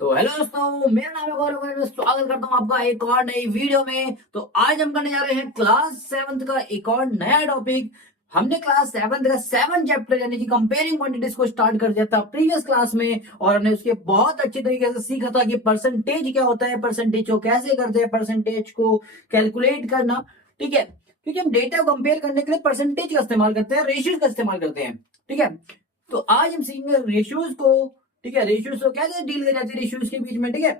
तो हेलो दोस्तों, मेरा नाम है गौरव। मैं स्वागत करता हूं आपका एक और नई वीडियो में। तो आज हम करने जा रहे हैं क्लास 7th का एक और नया टॉपिक। हमने क्लास 7th का 7 चैप्टर यानी कि कंपेयरिंग क्वांटिटीज को स्टार्ट कर दिया था प्रीवियस क्लास में, और हमने उसके बहुत अच्छे तरीके से सीखा था कि परसेंटेज क्या होता है, परसेंटेज को कैसे करते हैं, परसेंटेज को कैलकुलेट करना। ठीक है, क्योंकि हम डेटा को कंपेयर करने के लिए परसेंटेज का इस्तेमाल करते हैं, रेशियोज का इस्तेमाल करते हैं। ठीक है, तो आज हम सीखेंगे रेशियोज को। ठीक है, रेशियोज को कैसे डील की जाती है रेशियोज के बीच में। ठीक है,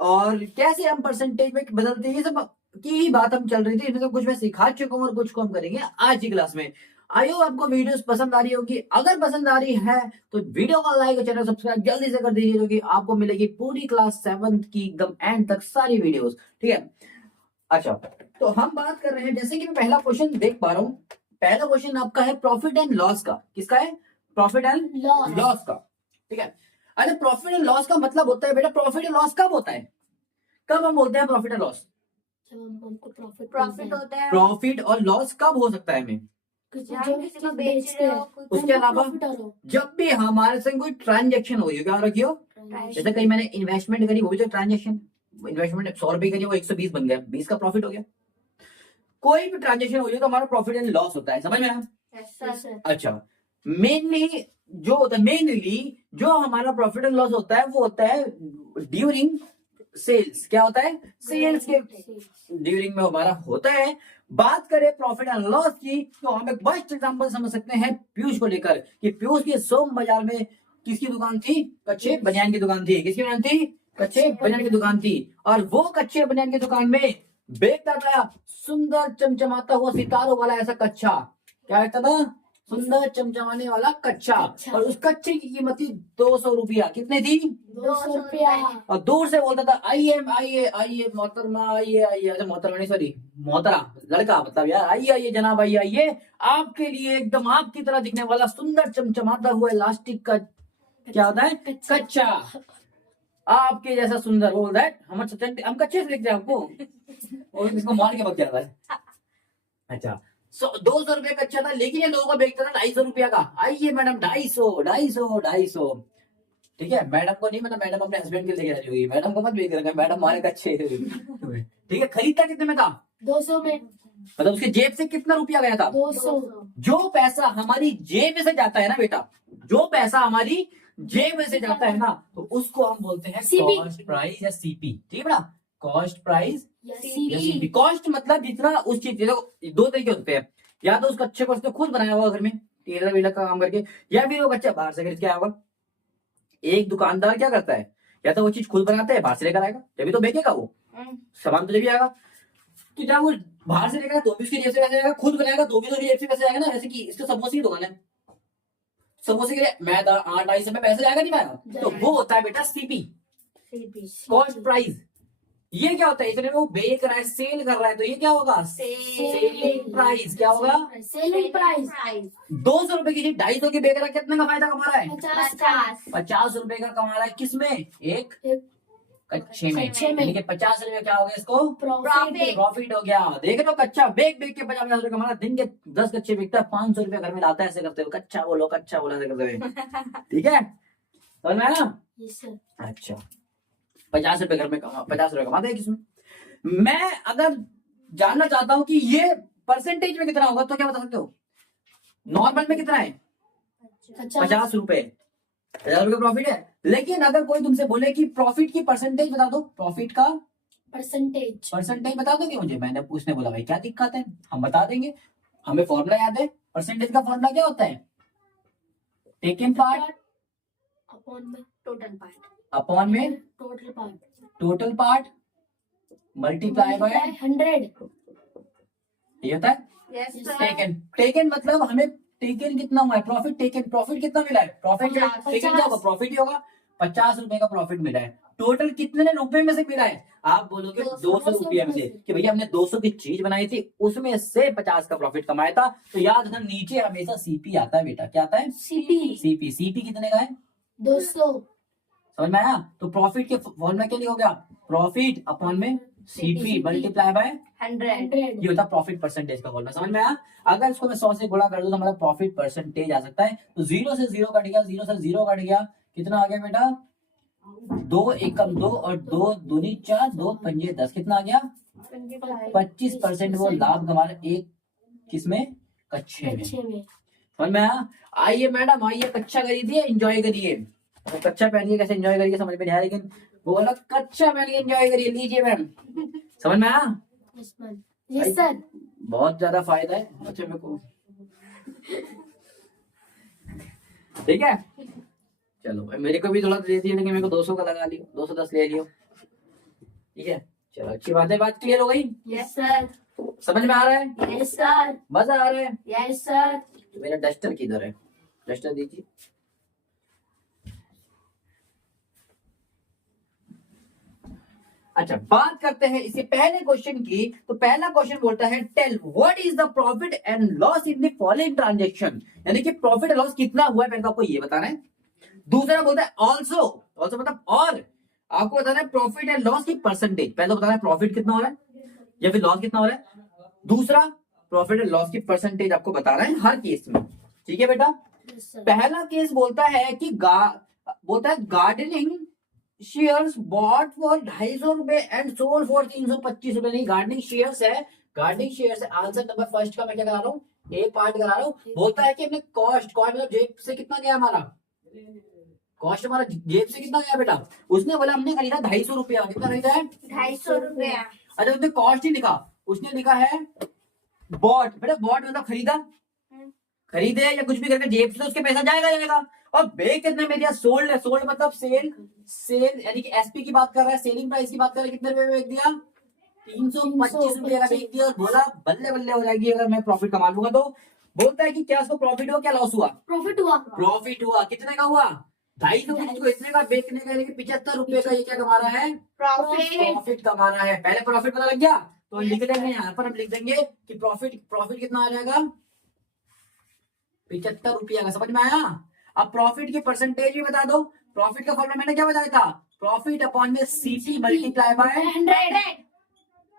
और कैसे हम परसेंटेज में बदलते हैं, ये सब की ही बात हम चल रही थी। इसमें कुछ मैं सिखा चुका हूं और कुछ को हम करेंगे आज की क्लास में। आई होप आपको वीडियोस पसंद आ रही होगी। अगर पसंद आ रही है तो वीडियो को लाइक और चैनल सब्सक्राइब जल्दी से कर दीजिए, क्योंकि आपको मिलेगी पूरी क्लास 7th की एकदम एंड तक सारी वीडियोस। ठीक है, अच्छा, तो हम बात कर रहे हैं, जैसे कि मैं पहला क्वेश्चन देख पा रहा हूं। पहला क्वेश्चन आपका है प्रॉफिट एंड लॉस का। किसका है? प्रॉफिट एंड लॉस का। ठीक है, अरे प्रॉफिट एंड लॉस का मतलब होता है बेटा, प्रॉफिट एंड लॉस कब होता है? कब हम बोलते हैं प्रॉफिट एंड लॉस? जब हमको प्रॉफिट होता है, प्रॉफिट और लॉस कब हो सकता है हमें? जो किसी को बेच रहे हो, उसके अलावा जब भी हमारे संग कोई ट्रांजेक्शन हो रही हो, क्या हो रखी हो? जैसे कहीं मैंने इन्वेस्टमेंट करी, वो भी तो ट्रांजेक्शन। इन्वेस्टमेंट 100 रुपए करी, वो 120 बन गया, 20 का प्रॉफिट हो गया। कोई भी ट्रांजेक्शन हो रही है तो हमारा प्रॉफिट एंड लॉस होता है, समझ में आया? अच्छा, मेनली जो हमारा प्रॉफिट एंड लॉस होता है वो होता है ड्यूरिंग सेल्स। क्या होता है? सेल्स के ड्यूरिंग में हमारा होता है। बात करें प्रॉफिट एंड लॉस की, तो हम एक बेस्ट एग्जांपल समझ सकते हैं पीयूष को लेकर, कि पीयूष की सोम बाजार में किसकी दुकान थी? कच्चे बनियान की दुकान थी। किसकी दुकान थी? कच्चे बनियान की दुकान थी। और वो कच्चे बनियान की दुकान में बेचता था सुंदर चमचमाता हुआ सितारों वाला ऐसा कच्चा। क्या बेचता था? सुंदर चमचमाने वाला कच्चा। और उस कच्चे की कीमत थी 200 रुपया। कितनी थी? 200 रुपया। और दूर से बोलता था आइए आइए आइए मोहतरमा, आइए आइए। अच्छा, मोहतरमा नहीं, सॉरी, मोहतरा, लड़का मतलब यार। आइए आइए जनाब, आइए आइए, आपके लिए एकदम आपकी तरह दिखने वाला सुंदर चमचमाता हुआ इलास्टिक का क्या होता है? कच्चा। आपके जैसा सुंदर। बोल रहा है हम कच्चे से दिखते हैं आपको, और इसको मार के बच जाता है। अच्छा, 200 रुपया कच्चा था, लेकिन ये लोगों को बेचता था 250 रुपया का। आइए मैडम, 250। ठीक है, मैडम को नहीं, मतलब मैडम अपने हस्बैंड के लेके रही होगी, मैडम को मत बेच रखा, मैडम हमारे कच्चे। ठीक है, खरीदता कितने में था? 200 में। मतलब उसके जेब से कितना रुपया गया था? 200। जो पैसा हमारी जेब में से जाता है ना बेटा, जो पैसा हमारी जेब में से जाता है ना, तो उसको हम बोलते हैं कॉस्ट प्राइस या सीपी। ठीक है बेटा, कॉस्ट प्राइस या सीपी। कॉस्ट मतलब जितना उस चीज, दो तरीके होते हैं, या तो उस कच्चे को उसने खुद बनाया होगा घर में टेलर वेलर का काम करके, या फिर वो कच्चा बाहर से खरीद के आया होगा। एक दुकानदार क्या करता है, या तो वो चीज खुद बनाता है, बाहर से लेकर आएगा, तभी तो बेचेगा वो सामान, तो जब आएगा। तो जब वो बाहर से लेकर तो भी उसकी जेब से पैसे आएगा, खुद बनाएगा तो भी उसकी जेब से पैसे आएगा ना। जैसे कि इसके समोसे की दुकान है, समोसे के लिए मैदा आटा इस सब में पैसे जाएगा नहीं पाएगा, तो वो होता है बेटा सीपी, कॉस्ट प्राइस। ये क्या होता है? इतने में वो बेच रहा है, सेल कर रहा है, तो ये क्या होगा? Selling price. क्या होगा? Selling price. 200 रुपए की चीज 250 की बेच रहा है, कितने का फायदा कमा रहा है? 50 रुपए का कमा रहा है। किसमें? एक कच्चे में। कच्चे में। यानी कि 50 रुपए क्या हो गया इसको? प्रॉफिट। प्रॉफिट हो गया। देख लो, कच्चा बेच बेच के 50 रुपए कमा रहा है। दिन के 10 कच्चे बेचता है, 500 रुपए घर में लाता है, ऐसे करते हुए कच्चा बोलो ऐसे करते हुए। ठीक है, समझ में आया? अच्छा, 50 रुपए घर में 50 रुपए कमाते हैं किसमें? मैं अगर जानना चाहता हूं कि ये परसेंटेज में कितना होगा, तो क्या बता सकते हो? नॉर्मल में कितना है? 50 रुपए। 50 रुपए प्रॉफिट है। लेकिन अगर कोई तुमसे बोले कि प्रॉफिट की परसेंटेज बता दो, प्रॉफिट का परसेंटेज बता दोगे मुझे? मैंने उसने बोला भाई क्या दिक्कत है, हम बता देंगे, हमें फॉर्मूला याद है। परसेंटेज का फॉर्मूला क्या होता है? टेकन पार्ट अपॉन में टोटल पार्ट मल्टीप्लाई बाय 100। ये होता है टेकन मतलब हमें टेकन कितना हुआ है, प्रॉफिट टेकन, प्रॉफिट कितना मिला है? प्रॉफिट टेकन क्या होगा? प्रॉफिट ही होगा। 50 रुपए का प्रॉफिट मिला है। टोटल कितने रुपए में से मिला है? आप बोलोगे 200 रुपये में से, कि भैया हमने 200 की चीज बनाई थी, उसमें से 50 का प्रॉफिट कमाया था। तो याद रखना, नीचे हमेशा सीपी आता है बेटा। क्या आता है? सीपी कितने का है? 200। समझ में आया? तो प्रॉफिट के फॉर्मूला क्या हो गया? प्रॉफिट अपॉन में सीपी मल्टीप्लाई बाय 100। ये होता है प्रॉफिट परसेंटेज का फॉर्मूला। समझ में आया? अगर इसको मैं 100 से गुणा कर दूं तो हमारा प्रॉफिट परसेंटेज आ सकता है। तो 0 से 0 कट गया, 0 से 0 कट गया, कितना आ गया बेटा? दो एकम 2 और 2 दूनी 4, 2 पंजे 10, कितना आ गया? 25% वो लाभ कमा रहे एक किसमें? कच्चे में। अच्छे में। समझ में आया? आइए मैडम, आइए कच्चा खरीदिए, एंजॉय करिए। तो कच्चा पहनिए, कैसे एंजॉय करिए समझ में नहीं आया, लेकिन वो वाला कच्चा पहनिए, एंजॉय करिए। लीजिए मैम, समझ में आया? Yes sir. बहुत ज्यादा फायदा है बच्चे में को। ठीक है, चलो मेरे को भी थोड़ा दे दिए, लेकिन मेरे को 200 का लगा लियो, 210 ले लियो। ठीक है, चलो अच्छी बात है, बात क्लियर हो गई? Yes sir. समझ में आ रहा है? Yes sir. मजा आ रहा है? Yes sir. तो मेरा डस्टर किधर है? डस्टर दीजिए। अच्छा, बात करते हैं इसी पहले क्वेश्चन की। तो पहला क्वेश्चन बोलता है tell what is the profit and loss in the following transaction, यानी कि प्रॉफिट एंड लॉस कितना हुआ है पहले तो आपको ये बताना है। दूसरा बोलता है ऑल्सो, ऑल्सो मतलब और आपको बताना है प्रॉफिट एंड लॉस की परसेंटेज। पहले तो बताना है प्रॉफिट कितना हो रहा है या फिर लॉस कितना हो रहा है। दूसरा प्रॉफिट एंड लॉस की परसेंटेज आपको बताना है हर केस में। ठीक है बेटा, पहला केस बोलता है कि बोलता है गार्डनिंग शेयर्स बॉट फॉर 250 रुपए एंड सोल्ड फॉर 325 रुपए। नहीं, गार्डनिंग शेयर्स है, गार्डनिंग शेयर्स है। आंसर नंबर फर्स्ट का मैं क्या करा रहा हूँ, एक पार्ट करा रहा हूँ। बोलता है कि हमने कॉस्ट, कॉस्ट मतलब जेब से कितना गया हमारा, कॉस्ट हमारा जेब से कितना गया बेटा। उसने बोला हमने खरीदा 250 रुपया। कितना खरीदा है? 250 रुपया। अच्छा, उसने कॉस्ट ही लिखा, उसने लिखा है बॉट। बेटा बॉट मतलब खरीदा, खरीदे या कुछ भी करके जेब से उसके पैसा जाएगा जाएगा। और बेच कितने में दिया? सोल्ड है, सोल्ड मतलब सेल, सेल यानी कि एसपी की बात कर रहा है, सेलिंग प्राइस की बात कर रहा है। कितने रुपए में बेच दिया? 325 रुपए का बेच दिया। और बोला बल्ले बल्ले हो जाएगी अगर मैं प्रॉफिट कमा लूंगा तो। बोलता है कि क्या उसको प्रॉफिट हुआ क्या लॉस हुआ? प्रॉफिट हुआ। प्रॉफिट हुआ। कितने का हुआ? 250 को इतने का बेचने का, यानी कि 75 रुपए का ये क्या कमा रहा है? प्रॉफिट कमा रहा है। पहले प्रॉफिट पता लग गया तो लिख देंगे यहाँ पर, हम लिख देंगे कि प्रॉफिट कितना आ जाएगा? 75 रुपया का। समझ में आया? अब प्रॉफिट की परसेंटेज भी बता दो। प्रॉफिट का फॉर्मूला मैंने क्या बताया था? प्रॉफिट अपॉन में सीपी मल्टीप्लाई बाय 100।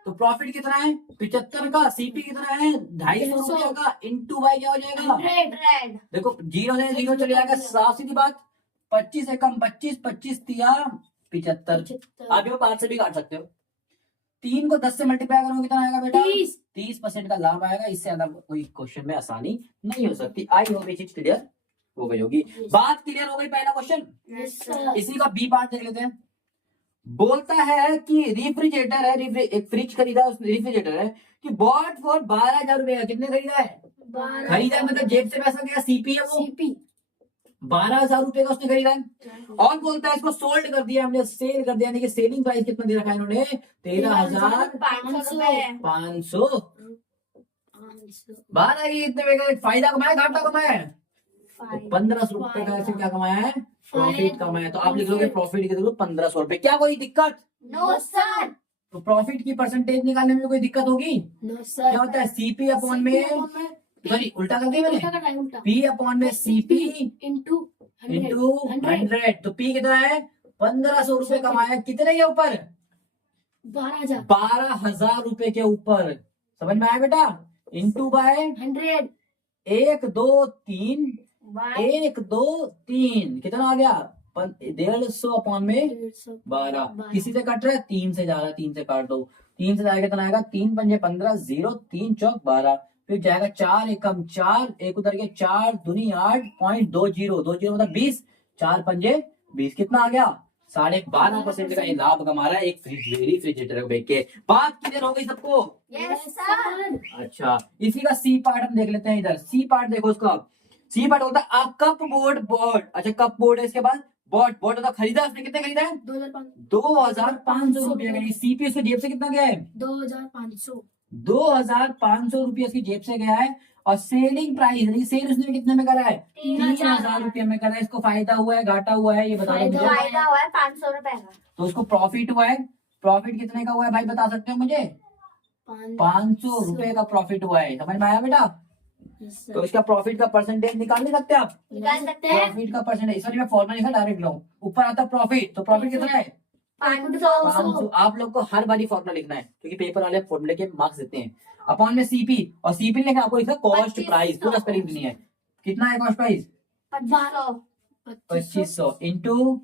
तो प्रॉफिट कितना है? 75 का। सीपी कितना है? 250 रुपया का। इंटू बाय क्या हो जाएगा? 100। देखो जीरो से जीरो चले जाएगा, साफ सीधी बात। 25 से कम 25, 25 दिया 75। आप ये 5 से भी काट सकते हो। 3 को 10 से मल्टीप्लाई करोगे कितना आएगा बेटा? 30% का लाभ आएगा। इससे ज्यादा कोई क्वेश्चन में आसानी नहीं हो सकती। आई होप ये चीज क्लियर हो गई होगी। बात क्लियर हो गई? पहला क्वेश्चन। Yes sir. इसी का बी पार्ट देख लेते हैं। बोलता है कि रेफ्रिजरेटर है, एक फ्रिज खरीदा, उसने रेफ्रिजरेटर है कि बॉट फॉर 12,000 रुपए का। कितने खरीदा है? खरीदा है मतलब जेब से पैसा गया, सीपी है वो। सीपी 12,000 रुपए का उसने खरीदा है। और बोलता है इसको सोल्ड कर दिया हमने, सेल कर दिया, यानी कि सेलिंग प्राइस कितना दे रखा है इन्होंने? 13,500। बाहर आई इतने में का फायदा कमाया घाटा कमाया? 1500 रुपए का ऐसे क्या कमाया है? प्रॉफिट कमाया। तो आप लिख लोगे प्रॉफिट के 1500 रुपए। क्या कोई दिक्कत? No sir. तो प्रॉफिट की परसेंटेज निकालने में कोई दिक्कत होगी? No sir. क्या होता है? सीपी अपॉन में, सॉरी उल्टा कर दिया मैंने, पी अपॉन में सीपी इंटू इंटू 100। तो पी कितना है? 1500 रुपए कमाया। कितने के ऊपर? 12,000। 12,000 रुपए के ऊपर। समझ में आया बेटा? इंटू बाय 100 1 2 3 1 2 3 कितना आ गया? 150 अपॉन में 12। किसी से कट रहा है? 3 से जा रहा है, 3 से काट दो। 3 से जाएगा कितना आएगा? 3 पंजे 15, 0 3 चौक 12। फिर जाएगा 4 एकम 4, एक उधर के 4 दूनी 8.20, 20 मतलब 20, 4 पंजे 20। कितना आ गया? 12.5% का ये लाभ कमा रहा है एक रेफ्रिजरेटर को बेच के। बात क्लियर हो गई सबको? Yes sir. अच्छा, इसी का सी पार्ट हम देख लेते हैं। इधर सी पार्ट देखो उसका। सी पार्ट होता है कप बोर्ड बोर्ड। अच्छा, कप बोर्ड है, इसके बाद बोर्ड बोर्ड होता खरीदा। उसने कितने खरीदा है? 2,500 रुपये का। सीपी उसके जेब से कितना गया है? 2,500। 2,500 रुपये उसकी जेब से गया है। और सेलिंग प्राइस यानी सेल उसने कितने में करा है? 3,000 रुपये में करा है। इसको फायदा हुआ है घाटा हुआ है ये बता दो मुझे। फायदा हुआ है 500 रुपए का। तो उसको प्रॉफिट हुआ है। प्रॉफिट कितने का हुआ है भाई बता सकते हो मुझे? 500 रुपए का प्रॉफिट हुआ है। समझ में आया बेटा? तो इसका प्रॉफिट का परसेंटेज निकाल नहीं सकते आप? निकाल सकते हैं। प्रॉफिट का परसेंटेज, सॉरी मैं फॉर्मूला लिखा डायरेक्ट लो। ऊपर आता प्रॉफिट, तो प्रॉफिट कितना है? 500। आप लोग को हर बारी फॉर्मूला लिखना है क्योंकि पेपर वाले फॉर्मूले के मार्क्स देते हैं। अपॉन में सीपी, और सीपी लिखना आपको लिखा कॉस्ट प्राइस, पूरा स्पेलिंग नहीं है। कितना है कॉस्ट प्राइस? 2500 2500 इंटू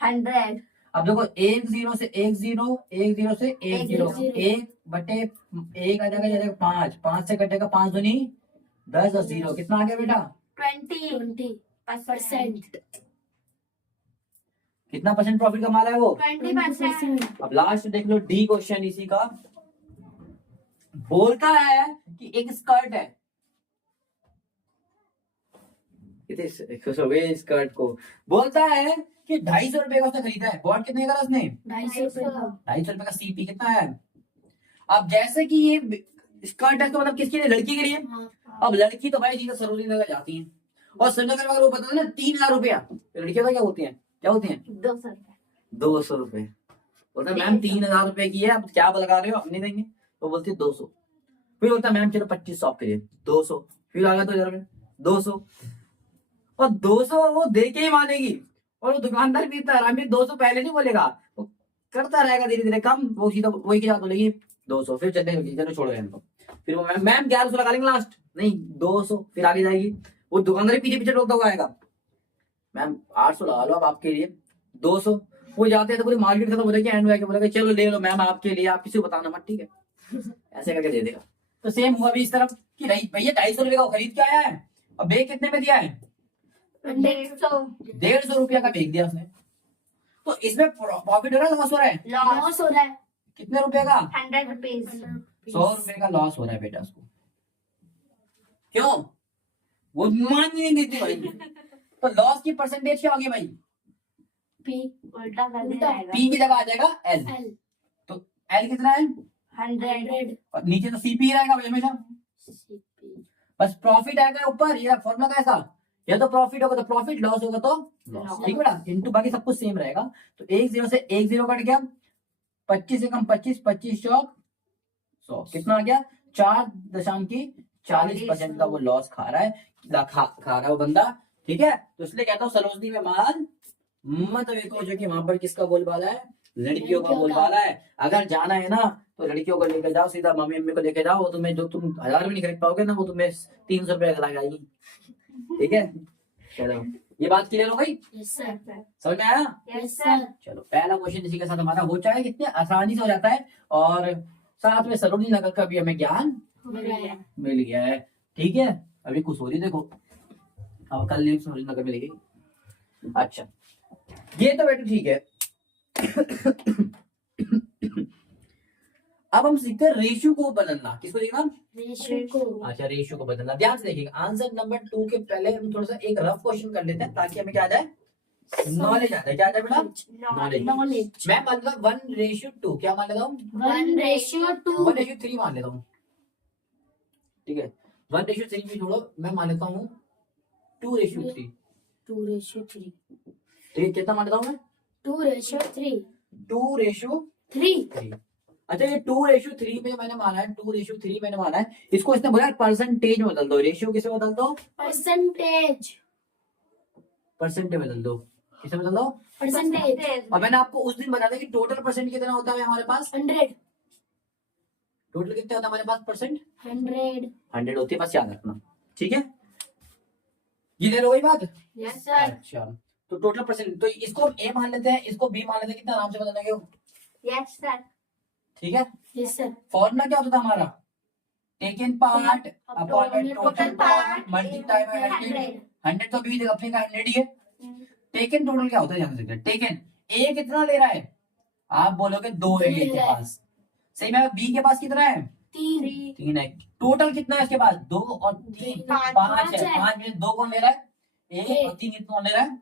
100 अब देखो 1 0 से 1 0, 1 0 से 1 0, 1/1 आ जाएगा 5, 5 से कटेगा 5 दूनी 10 और 0 कितना आ गया बेटा? 20%। कितना परसेंट प्रॉफिट कमा रहा है वो? 20%। अब लास्ट देख लो डी क्वेश्चन इसी का। बोलता है कि एक स्कर्ट है, स्कर्ट को बोलता है कि 250 रुपए का उसने खरीदा है। बॉट कितने का उसने? 250 का। 250 रुपए का सीपी कितना है? अब जैसे कि ये स्कर्ट है तो मतलब किसके लिए? लड़की के लिए। अब लड़की तो भाई सीधा सरोजनी नगर जाती है और श्रीनगर में अगर वो बता ना 3000 रुपया, तो लड़कियां तो क्या होती हैं? 200 200 रुपए। बोलता मैम 3000 रुपए की है, अब क्या लगा रहे हो, हम नहीं देंगे। तो बोलती है 200। फिर बोलता मैम चलो 2500 आपके लिए 200। फिर आ गया 2000 रुपए 200 और 200 वो दे के ही मानेगी। और वो दुकानदार भी इतना हरामी 200 पहले नहीं बोलेगा, वो करता रहेगा धीरे धीरे कम, वो सीधा वही की बोलेगी 200। फिर चलने लगी, चलो छोड़ो इनको। फिर वो मैम 1100 लगा लेंगे लास्ट, नहीं 200। फिर आगे जाएगी, वो दुकानदार पीछे पीछे रोकता हुआ आएगा, मैम 800 लगा लो आप आपके लिए 200। वो जाते हैं तो पूरी मार्केट खत्म हो जाएगी, एंड में आके बोलेगा चलो ले लो मैम आपके लिए, आप किसी को बताना मत, ठीक है? ऐसे करके दे देगा। तो सेम हुआ भी इस तरफ कि भैया 250 रुपए का खरीद के आया है, अब बेग कितने में दिया है? 150 रुपया का बेच दिया उसने। तो इसमें प्रॉफिट हो रहा है लॉस हो रहा है? लॉस हो रहा है। कितने रुपए का? 100 रुपीज। 100 रुपए का लॉस हो रहा है बेटा उसको। क्यों? वो मान ही नहीं देती भाई। तो लॉस की परसेंटेज क्या होगी भाई? पी उल्टा पी की जगह आ जाएगा एल। तो एल कितना है? 100। और नीचे तो सीपी रहेगा भाई हमेशा। बस प्रॉफिट आएगा ऊपर, ये फॉर्मूला कैसा? या तो प्रॉफिट होगा तो प्रॉफिट, लॉस होगा तो लॉस, ठीक है बेटा? इनटू बाकी सब कुछ सेम रहेगा। तो 1 0 से 1 0 कट गया, 25 से कम 25, 25 चौक 100, कितना आ गया? 4.40% का वो लॉस खा रहा है, खा रहा है वो बंदा, ठीक है? तो इसलिए कहता हूँ सरोजनी में माल मत देखो, जो कि वहां पर किसका बोलबाला है? लड़कियों का बोलबाला है। अगर जाना है ना तो लड़कियों को लेकर जाओ, सीधा मम्मी अम्मी को लेकर जाओ, वो तुम्हें जो तुम 1000 में नहीं खरीद पाओगे ना, वो तुम्हें 300 रुपया लगाएगी, ठीक है? चलो ये बात क्लियर हो गई? Yes sir. समझ में आया? Yes sir. चलो पहला क्वेश्चन इसी के साथ हमारा हो जाए, कितने आसानी से हो जाता है, और साथ में सरोजनी नगर का भी हमें ज्ञान मिल गया है, ठीक है? अभी कुछ हो रही देखो, अब कल नहीं सरोजनी नगर मिलेगी। अच्छा ये तो बेटा ठीक है। अब हम सीखते हैं रेशियो को बदलना। किसको देखना? रेशियो को। अच्छा रेशियो को बदलना। ध्यान से देखिएगा, आंसर नंबर 2 के पहले हम थोड़ा सा एक रफ क्वेश्चन कर लेते हैं ताकि हमें क्या आ जाए? नॉलेज आता है। क्या आता है बेटा? नॉलेज। मैं मान लेता हूँ 1:2, क्या मान लेता हूँ? 1:2। 1:3 मान लेता हूँ, ठीक है? 1:3 भी छोड़ो, मैं मान लेता हूँ 2:3। 2:3। ठीक है, कितना मान लेता हूँ मैं? 2:3। 2:3। अच्छा ये 2:3 में मैंने माना है, 2:3 मैंने माना है, इसको इसने बोला परसेंटेज में बदल दो। रेशियो किसे बदल दो? परसेंटेज में बदल दो। किसे बदल दो? परसेंटेज। और मैंने आपको उस दिन बताया था कि टोटल परसेंट कितना होता है हमारे पास? 100। टोटल कितने होता है हमारे पास परसेंट? 100 होती है, बस याद रखना, ठीक है? ये ले लो वही बात। Yes sir. अच्छा तो टोटल परसेंट, तो इसको ए मान लेते हैं, इसको बी मान लेते हैं, कितना आराम से बदल देंगे? Yes sir. ठीक है? Yes sir. फॉर्मूला क्या होता था हमारा? Taken part upon total part multiply by 100। 100 तो भी अपने का 100 ही है। टेकन टोटल क्या होता है जान सकते हैं? टेकन ए कितना ले रहा है? आप बोलोगे 2 है ए के पास, सही में? बी के पास कितना है? 3 है। टोटल कितना है इसके पास? 2 और 3 5 है। 5 में 2 कौन ले रहा है? ए, और 3 कितना ले रहा है?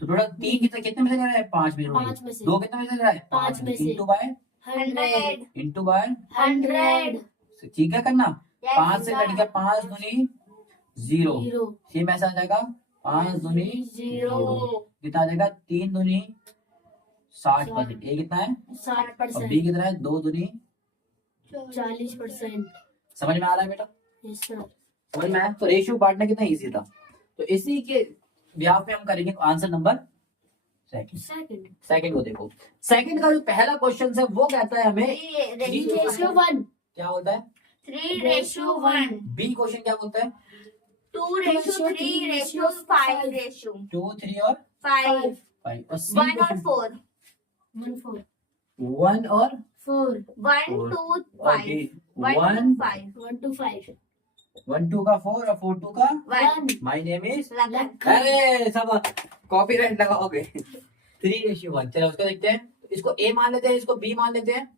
तो टोटल 3 कितने में से ले रहा है? 5 में से। 2 कितने में से ले रहा है? 5 में से। Into bye 100। ठीक है करना। 5 से कट गया 5 दूनी 0, सेम ऐसा आ जाएगा 5 दूनी 0, कितना आ जाएगा? 3 दूनी 60%। ए कितना है? 60%। और बी कितना है? 2 दूनी 40%। समझ में आ रहा है बेटा? Yes sir. समझ में आया? तो रेशियो बांटना कितना इजी था। तो इसी के ब्याह पे हम करेंगे आंसर नंबर सेकंड को देखो। सेकंड का जो पहला क्वेश्चन है वो कहता है हमें 3:1। क्या होता है? 3:1। बी क्वेश्चन क्या बोलता है? 2:3:5। 2 3 और 5 5 और सी 1 और क्वेश्चन 4 1 4 1 और 4 4 1 2 ओके 5 1 1 5 1 2 5 1 2 का 4 और 4 2 का 1 माय नेम इज लखन अरे सब कॉपीराइट लगाओगे 3:1 चलो उसको देखते हैं इसको ए मान लेते हैं इसको बी मान लेते हैं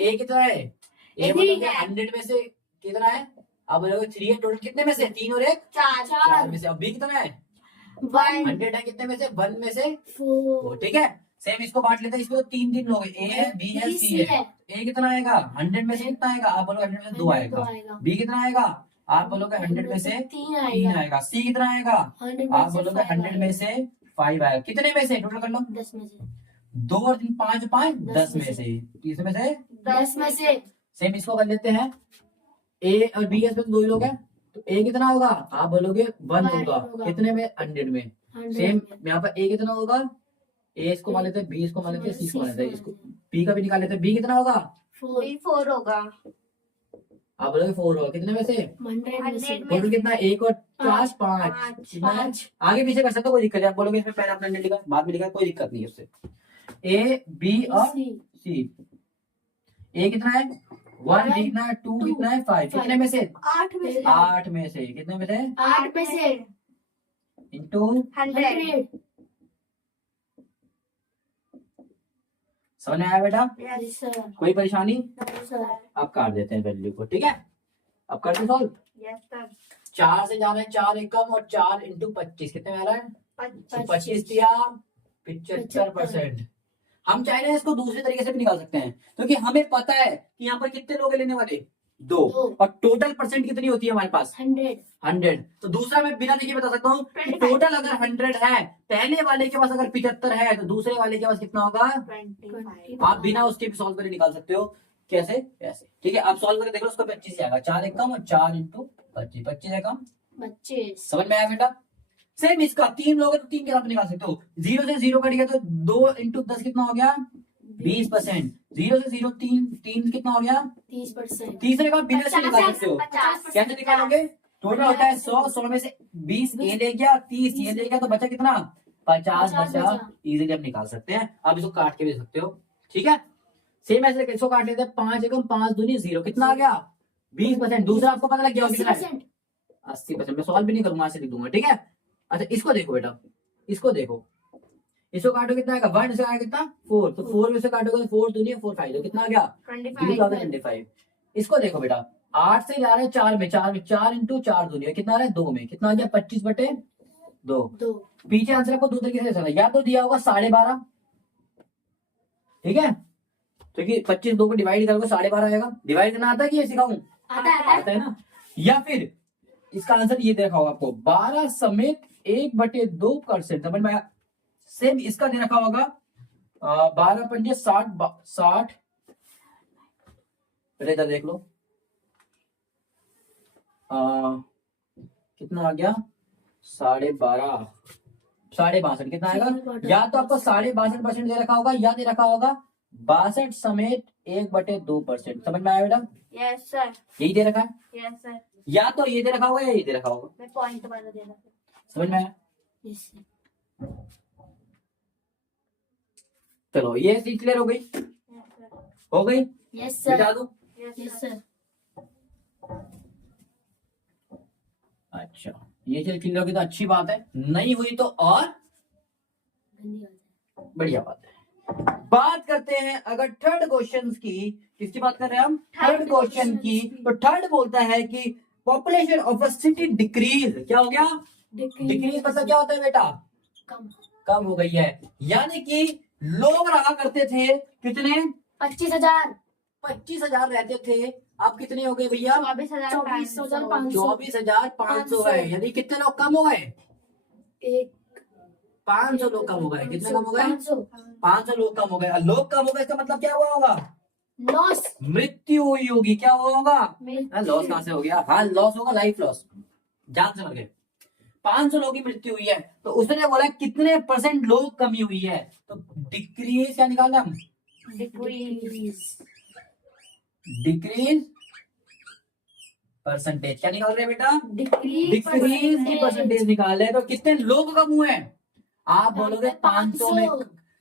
ए कितना है ए A बोलोगे है। 100 में से कितना है अब बोलोगे 3 है टोटल कितने में से 3 और 1 4 4 में से अब बी कितना है 1 100 है कितने में से 1 में से 4 4 ठीक है सेम इसको बांट लेते हैं इसमें तो 3 लोग हैं ए है बी है सी है ए कितना आएगा 100 में से कितना आएगा आप बोलोगे 100 में से 2 आएगा बी कितना आएगा आप बोलोगे 100 में से 3 आएगा सी कितना आएगा आप बोलोगे 100 में से 5 आएगा कितने में से टोटल कर लो 10 में से 2 और 3 5 5 10 में से इसमें से 10 में से सेम इसको कर लेते हैं ए और बी इसमें तो 2 ही लोग हैं तो ए कितना होगा आप बोलोगे 1 होगा कितने में 100 में सेम यहाँ पर ए कितना होगा ए इसको मान लेते हैं बी इसको मान लेते हैं सी इसको मान लेते हैं इसको बी का भी निकाल लेते हैं बी कितना होगा 4 होगा आप बोलोगे 4 होगा कितने में से 100 में से टोटल कितना 1 और 4 5 कितना है आगे पीछे कर सकते हो कोई दिक्कत है आप बोलोगे इसमें पहले अपना नंबर लिखा बाद में लिखा कोई दिक्कत नहीं है उससे ए बी और सी ए कितना है 1 बी कितना है 2 कितना है 5 कितने में से 8 में से 8 में से कितने में से 8 में से इनटू 100 समझ में आया बेटा यस सर कोई परेशानी सर अब काट देते हैं वैल्यू को ठीक है अब करते सॉल्व यस सर 4 से जा रहे हैं 4 एकम और 4 इंटू 25 कितने में आ रहा है 25 दिया 75%। हम चाह रहे हैं इसको दूसरे तरीके से भी निकाल सकते हैं क्योंकि हमें पता है कि यहाँ पर कितने लोग हैं लेने वाले 2 और टोटल परसेंट कितनी होती है हमारे पास 100 तो दूसरा मैं बिना देखे बता सकता हूँ कि टोटल अगर 100 है पहले वाले के पास अगर 75 है तो दूसरे वाले के पास कितना होगा 25 आप बिना उसके भी सॉल्व करके निकाल सकते हो कैसे ऐसे ठीक है आप सॉल्व करके देख लो उसको 25 से आएगा 4 एकम और 4 इंटू 25 25 एकम 25 समझ में आया बेटा सेम इसका 3 लोग हैं तो 3 के साथ निकाल सकते हो 0 से 0 कट गया तो 2 इंटू 10 कितना हो गया 20% 0 से 0 3 कितना हो गया 30% तीसरे का बिना से निकाल सकते हो 50 कैसे निकालोगे टोटल होता है 100 में से 20 ये ले गया 30 ये ले गया तो बचा कितना 50 बचा इजीली हम निकाल सकते हैं आप इसको काट के भी सकते हो ठीक है सेम ऐसे इसको काट लेते हैं 5 एकम 5 दूनी 0 कितना आ गया 20% दूसरा आपको पता लग गया होगा कितना है 80% मैं सॉल्व भी नहीं करूंगा ऐसे लिख दूंगा ठीक है अच्छा इसको देखो बेटा इसको देखो इसको काटो कितना आएगा 1 से आएगा कितना 4 तो 4 में से काटोगे तो 4 दूनी 4 5 तो कितना आ गया 25 इसको देखो बेटा 8 से जा रहे हैं 4 में 4 इंटू 4 दूनी कितना आ रहा है 2 में कितना आ गया 25/2 पीछे आंसर आपको दो तरीके से या तो दिया होगा 12.5 ठीक है क्योंकि 25 2 को डिवाइड करोगे 12.5 आएगा डिवाइड करना आता है कि ये सिखाऊं आता है ना या फिर इसका आंसर ये देखा होगा आपको 12 समेत 1/2% समझ में आया सेम इसका दे रखा होगा 12 पंजे 60 पहले इधर देख लो कितना आ गया 12.5 62 कितना आएगा या तो आपको 62% दे रखा होगा या दे रखा होगा 62 समेत 1/2% समझ में आया बेटा यस सर यही दे रखा है यस सर या तो ये दे रखा होगा या ये दे रखा होगा मैं पॉइंट वाला दे रहा हूं समझ में आया यस चलो ये चीज क्लियर हो गई हो गई यस मिटा सर दूं यस सर अच्छा ये चीज क्लियर होगी तो अच्छी बात है नहीं हुई तो और बढ़िया बात है बात करते हैं अगर थर्ड क्वेश्चन की किसकी बात कर रहे हैं हम थर्ड क्वेश्चन की तो थर्ड बोलता है कि population of a city decrease क्या हो गया डिक्रीज मतलब क्या होता है बेटा कम हो गई है यानी कि लोग रहा करते थे कितने 25,000 रहते थे आप कितने हो गए भैया 24,500 गए यानी कितने लोग कम हो गए 500 लोग कम हो गए कितने कम हो गए 500 लोग कम हो गए लोग कम हो गए इसका मतलब क्या हुआ होगा लॉस मृत्यु हुई होगी क्या हुआ होगा मृत्यु लॉस कहां से हो गया हाँ लॉस होगा लाइफ लॉस जान से मर गए 500 लोगों की मृत्यु हुई है तो उसने बोला कितने % लोग कमी हुई है तो डिक्रीज क्या निकालना हम डिक्रीज परसेंटेज क्या निकाल रहे हैं बेटा डिक्रीज की परसेंटेज निकाल रहे हैं तो कितने लोग कम हुए हैं आप बोलोगे 500 में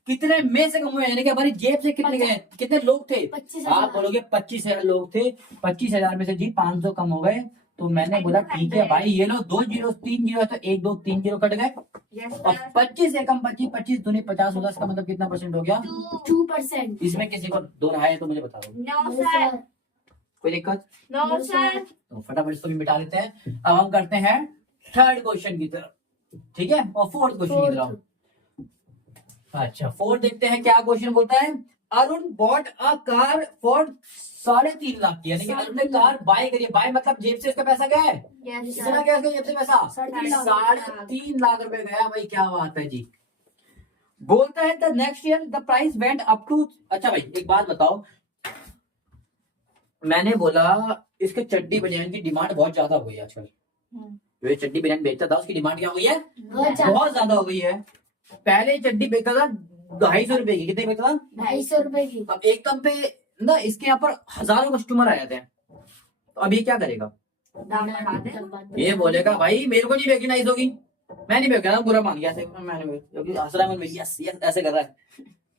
कितने में से कम हुए, यानी कि हमारी जेब से कितने गए, कितने लोग थे? 25,000। आप बोलोगे 25,000 लोग थे, 25,000 में से जी 500 कम हो गए। तो मैंने बोला ठीक है भाई, ये लो 2 जीरो 3 जीरो है तो 1 2 3 जीरो कट गए। और 25 से कम 25, 25 दूनी 50 होगा, इसका मतलब कितना परसेंट हो गया? 2%। इसमें किसी को दो रहा है तो मुझे बता दो। No sir. कोई दिक्कत? No sir. तो फटाफट इसको भी मिटा लेते हैं। अब हम करते हैं थर्ड क्वेश्चन की तरफ, ठीक है, और फोर्थ क्वेश्चन की तरफ। अच्छा, फोर्थ देखते हैं क्या क्वेश्चन बोलता है। Arun bought a car for 3.5 lakh की, यानी कि अरुण ने कार बाय करी है। बाय मतलब जेब से इसका पैसा गया है, कितना गया इसका जेब से पैसा? 3.5 लाख रुपए गया भाई, क्या बात है जी। बोलता है the next year the price went up to. अच्छा भाई एक बात बताओ, मैंने बोला इसके चड्डी बनियान की डिमांड बहुत ज्यादा हो गई है आजकल। जो ये चड्डी बनियान बेचता था उसकी डिमांड क्या हो गई है? बहुत ज्यादा हो गई है। पहले चड्डी बेचता था 250 रुपए की, कितने बेचता था? 250 रुपए की। अब एक दम पे ना इसके यहाँ पर हजारों कस्टमर आ जाते हैं, तो अब ये क्या करेगा? ये बोलेगा भाई मेरे को नहीं बेचनी, नाइस होगी, मैं नहीं बेच रहा, बुरा मान गया, मैंने हंस रहा है, यस यस ऐसे कर रहा है।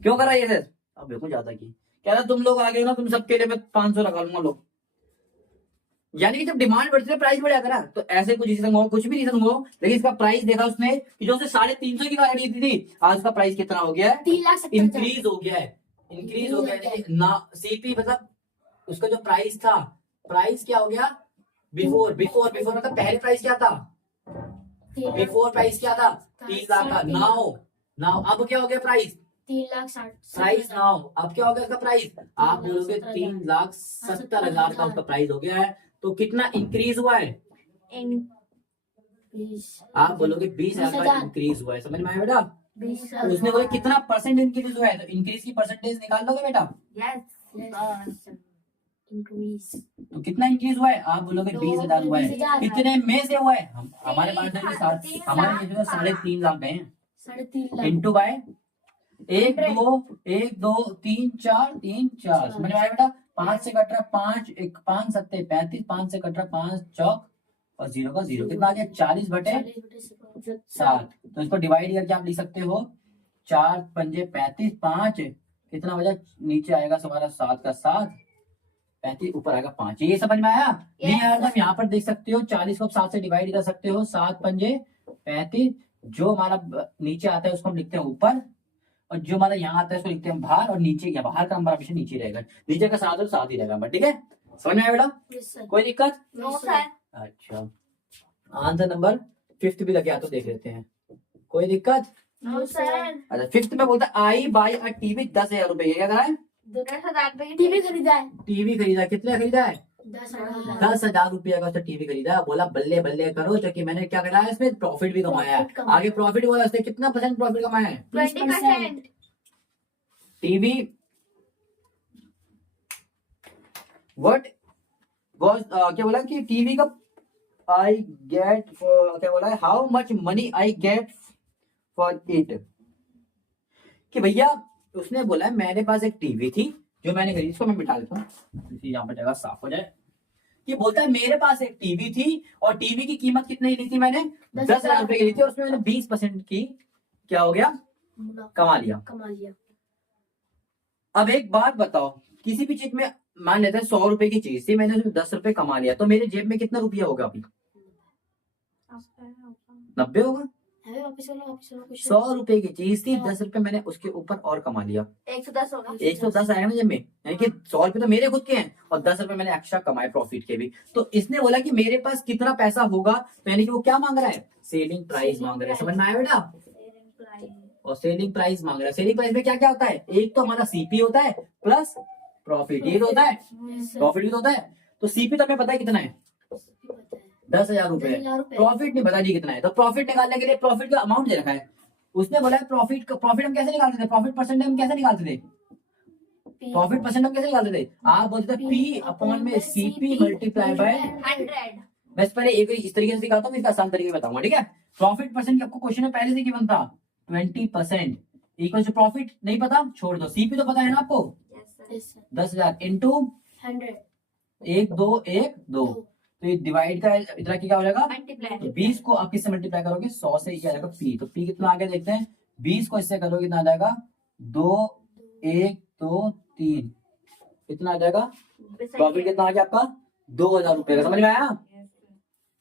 क्यों कर रहा है ये सर? अब देखो ज्यादा की कह रहा तुम लोग आ गए ना, तुम सबके लिए मैं 500 लगा लूंगा लोग। यानी कि जब डिमांड बढ़ती है प्राइस बढ़ जाता है ना, तो ऐसे कुछ रीजन हो, कुछ भी रीजन हो, लेकिन इसका प्राइस देखा उसने कि जो उसने 350 की गाड़ी दी थी, आज उसका प्राइस कितना हो गया है? 3,70,000। इंक्रीज हो गया है, इंक्रीज हो गया है ना। सीपी मतलब उसका जो प्राइस था, प्राइस क्या हो गया? बिफोर बिफोर बिफोर मतलब पहले प्राइस क्या था? बिफोर प्राइस क्या था? 30 लाख का। नाउ नाउ अब क्या हो गया प्राइस? 3,60,000। प्राइस नाउ अब क्या हो गया उसका प्राइस? आप बोलोगे 3,70,000 का उसका प्राइस हो गया है। तो कितना इंक्रीज हुआ है? आप बोलोगे 20,000 का इंक्रीज हुआ है। समझ में आया बेटा? तो उसने बोला कितना परसेंट इंक्रीज हुआ है, तो इंक्रीज की परसेंटेज निकाल लोगे बेटा? तो कितना इंक्रीज हुआ है? आप बोलोगे 20,000 हुआ है। कितने में से हुआ है? हमारे पास हमारे 3.5 लाख गए हैं। 3.5 लाख इंटू बाय 1 2 3 4 समझ में आया बेटा? 5 से कट रहा 5 1 5 7 35, 5 से कट रहा 5 चौक और 0 का 0, कितना आ गया? 40/7। तो इसको डिवाइड करके आप लिख सकते हो 4 पंजे 35, 5 कितना बचा? नीचे आएगा हमारा 7 का 7, 35 ऊपर आएगा 5। ये समझ में आया? नहीं आया तो यहाँ पर देख सकते हो 40 को 7 से डिवाइड कर सकते हो, 7 पंजे 35, जो हमारा नीचे आता है उसको हम लिखते हैं ऊपर, और जो हमारा यहाँ आता है उसको लिखते हैं बाहर, और नीचे या बाहर का नंबर हमेशा नीचे रहेगा, नीचे का 7 और 7 ही रहेगा। ठीक है, समझ में आया बेटा? कोई दिक्कत? अच्छा, आंसर नंबर 5 भी लगे आ तो देख लेते हैं। कोई दिक्कत? अच्छा, 5 में बोलता है आई बाई अ टीवी 10,000 रुपए। क्या करा है? टीवी खरीदा है। टीवी खरीदा। कितने खरीदा है? 10,000। 10,000 रुपया का उसने टीवी खरीदा। बोला बल्ले बल्ले करो, क्योंकि मैंने क्या करा है इसमें? प्रॉफिट भी कमाया है। आगे प्रॉफिट बोला उसने, कितना परसेंट प्रॉफिट कमाया है? 20%। टीवी व्हाट वाज क्या बोला कि टीवी का आई गेट क्या बोला है? How much money I get for it. कि भैया उसने बोला है मेरे पास एक टीवी थी जो मैंने खरीदी, इसको मैं बिठा लेता हूँ यहाँ पर जगह साफ हो जाए। कि बोलता है मेरे पास एक टीवी थी और टीवी की कीमत कितनी ली थी मैंने? 10,000 रुपए की ली थी, और उसमें मैंने 20% की क्या हो गया? कमा लिया। अब एक बात बताओ, किसी भी चीज में मान लेते हैं 100 रुपए की चीज थी, मैंने उसमें 10 रुपए कमा लिया, तो मेरे जेब में कितना रुपया होगा अभी? 90 होगा। 100 रुपए की चीज थी, 10 रुपए मैंने उसके ऊपर और कमा लिया, 110 होगा। 110 आएगा ना जेब में। यानी कि 100 रुपए तो मेरे खुद के हैं और 10 रुपए मैंने एक्स्ट्रा कमाए प्रॉफिट के भी। तो इसने बोला कि मेरे पास कितना पैसा होगा, तो यानी कि वो क्या मांग रहा है? सेलिंग प्राइस मांग रहा है। समझ में आया बेटा? और सेलिंग प्राइस मांग रहा है। सेलिंग प्राइस में क्या क्या होता है? एक तो हमारा सीपी होता है प्लस प्रॉफिट, ये तो होता है, प्रॉफिट भी तो होता है। तो सीपी तो हमें पता है कितना है? 10,000 रुपए। प्रॉफिट नहीं पता जी कितना है, तो प्रॉफिट निकालने के लिए प्रॉफिट का अमाउंट दे रखा है। उसने बोला है प्रॉफिट हम कैसे निकालते थे? प्रॉफिट परसेंट हम कैसे निकालते थे? प्रॉफिट परसेंट हम कैसे निकालते थे? आप बोलते थे पी अपॉन में सीपी मल्टीप्लाई बाय 100। मैं पहले एक इस तरीके से दिखाता हूँ, इसका आसान तरीके बताऊंगा। ठीक है, प्रॉफिट परसेंट आपको क्वेश्चन में पहले से गिवन था 20% इक्वल टू प्रॉफिट। नहीं पता छोड़ दो, सीपी तो पता है ना आपको? 10,000 इंटू 100। 1 2 1 2, तो ये डिवाइड का इतना क्या हो जाएगा? तो 20 को आप किससे मल्टीप्लाई करोगे? 100 से। क्या आ जाएगा? पी। तो पी कितना आ गया देखते हैं। 20 को इससे करोगे कितना आ जाएगा? 2 1 2 3 कितना आ जाएगा? प्रॉफिट कितना आ गया आपका? 2000 रुपए का। समझ में आया?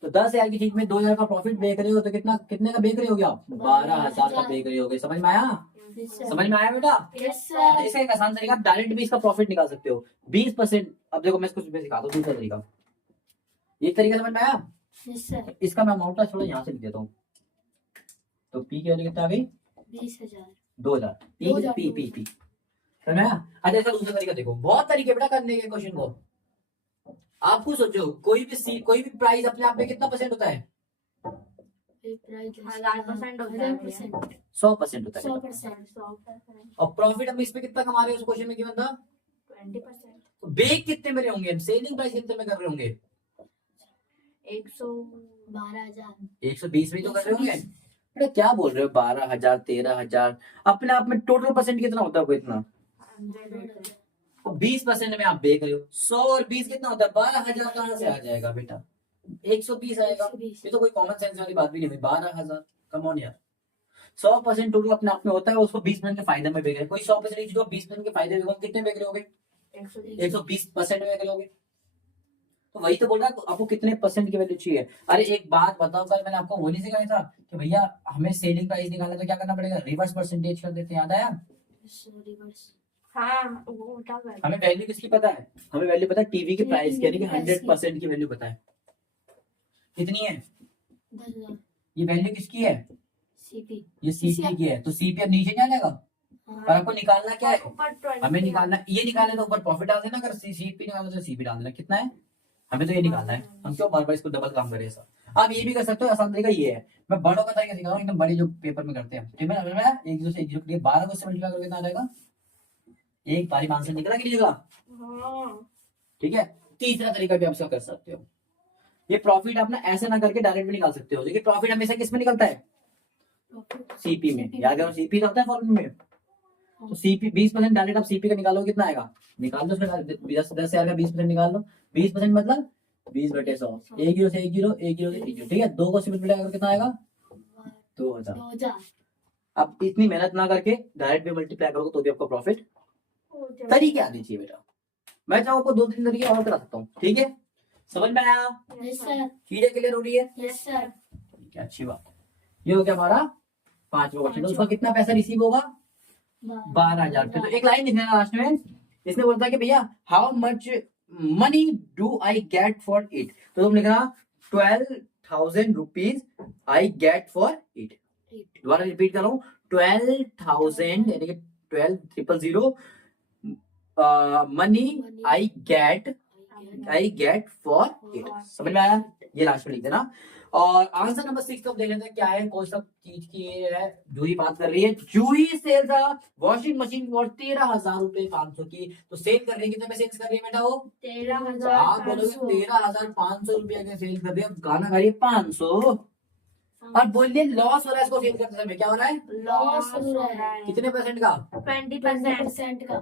तो 10,000 की चीज में 2000 का प्रॉफिट बेच रहे हो तो कितना कितने का बेच रहे होगे आप? 12,000 का बेच रहे होगे। समझ में आया? समझ में आया बेटा? Yes sir. इसका एक आसान तरीका, डायरेक्ट भी इसका प्रॉफिट निकाल सकते हो 20%। अब देखो मैं इसको सिखाता हूँ दूसरा तरीका। ये तरीका समझ में आया? Yes sir. इसका मैं अमाउंट थोड़ा यहाँ से लिख देता हूँ। तो पी की वैल्यू कितना आ गई? 20,000। 2000। पी पी पी समझ में आया? अच्छा इसका दूसरा तरीका देखो, बहुत तरीके बेटा करने के क्वेश्चन को। आप खुद सोचो, कोई भी प्राइस अपने आप में कितना परसेंट होता है? 1000% होता है। 100% होता है। 100%। और प्रॉफिट हम इस पे कितना कमा रहे हैं उस क्वेश्चन में गिवन था? 20%। तो बेच कितने में रहे होंगे? सेलिंग प्राइस कितने में कर रहे होंगे? 112,000। 120 में तो कर रहे होंगे बेटा। क्या बोल रहे हो? 12,000 13,000 अपने आप में टोटल परसेंट कितना होता है? कोई इतना 100,000। 20% में आप बेच रहे हो। 100 और 20 कितना होता है? 12,000 कहाँ से आ जाएगा बेटा? 120 आएगा। 120। ये तो कोई कॉमन सेंस वाली बात भी नहीं हुई। 12,000 कम ऑन यार। 100% टोटल अपने आप में होता है, उसको 20% के फायदे में बेच रहे हैं। कोई 100% चीज को 20% के फायदे में कितने बेच रहे होगे? 120% में बेच रहे होगे। तो वही तो बोल रहा है, तो आपको कितने परसेंट की वैल्यू चाहिए? अरे एक बात बताओ, कल मैंने आपको वो नहीं सिखाया था कि भैया हमें सेलिंग प्राइस निकालना तो क्या करना पड़ेगा? रिवर्स परसेंटेज कर देते हैं, याद आया? हाँ वो उठा कर। हमें वैल्यू किसकी पता है? हमें वैल्यू पता है टीवी के प्राइस की, यानी कि 100% की वैल्यू पता है। कितनी है? 10,000। ये वैल्यू किसकी है? सीपी। ये सीपी की है। तो सीपी अब नीचे नहीं आ जाएगा। और आपको निकालना क्या है? हमें निकालना, ये निकालना तो ऊपर प्रॉफिट डाल देना, अगर सीपी निकालना तो सीपी डाल देना। कितना है? हमें तो ये निकालना है। हम क्यों बार बार इसको डबल काम करें ऐसा? आप ये भी कर सकते हो, आसान तरीका ये है। मैं बड़ों का तरीका सिखा रहा हूँ, एकदम बड़ी जो पेपर में करते हैं। ठीक है ना? एक जीरो से 12 को मल्टीप्लाई करके कितना आ जाएगा? एक बारी आंसर निकला कि नहीं निकला? ठीक है। तीसरा तरीका भी आप इसका कर सकते हो। ये प्रॉफिट आप ना ऐसे ना करके डायरेक्ट भी निकाल सकते हो। देखिए प्रॉफिट हमेशा किस में निकलता है? सीपी में। याद करो सीपी तो होता है फॉर्मूले में। तो सीपी 20% डायरेक्ट आप सीपी का निकालो, कितना आएगा? निकाल दो उसमें 10,000 का 20% निकाल लो। 20% मतलब 20/100। 1 जीरो से 1 जीरो, 1 जीरो से 1 जीरो। ठीक है, 2 को मल्टीप्लाई करके कितना आएगा? 2000। अब इतनी मेहनत ना करके डायरेक्ट भी मल्टीप्लाई करोगे तो भी आपको प्रॉफिट तरीके आने चाहिए बेटा। मैं चाहूँ आपको 2-3 तरीके और करा सकता हूँ। ठीक है, समझ में आया? Yes sir. चीजें क्लियर हो रही है? Yes sir. ठीक है, अच्छी बात। ये हो गया हमारा 5वां क्वेश्चन। उसका कितना पैसा रिसीव होगा? 12,000 रुपए। तो एक लाइन लिखना है लास्ट में। इसने बोलता है कि भैया how much money do I get for it. तो तुम लिखना 12,000 rupees I get for it. दोबारा रिपीट कर रहा हूँ, 12,000 यानी कि 12,000 money I get for it. समझ में आया? ये लास्ट में लिख देना। और आंसर नंबर 6 तो देख लेते हैं क्या है, कौन सा चीज की है। जूही बात कर रही है, जूही सेल था वॉशिंग मशीन फॉर 13,000 रुपए 500 की। तो सेल कर रही है, कितने में सेल्स कर रही है बेटा? वो 13,500। आप बोलोगे 13,500 रुपया के सेल कर रही है, गाना गा रही है 500। और बोलिए लॉस हो रहा है इसको सेल करते समय। क्या हो रहा है? लॉस हो रहा है। कितने परसेंट का? 20% का।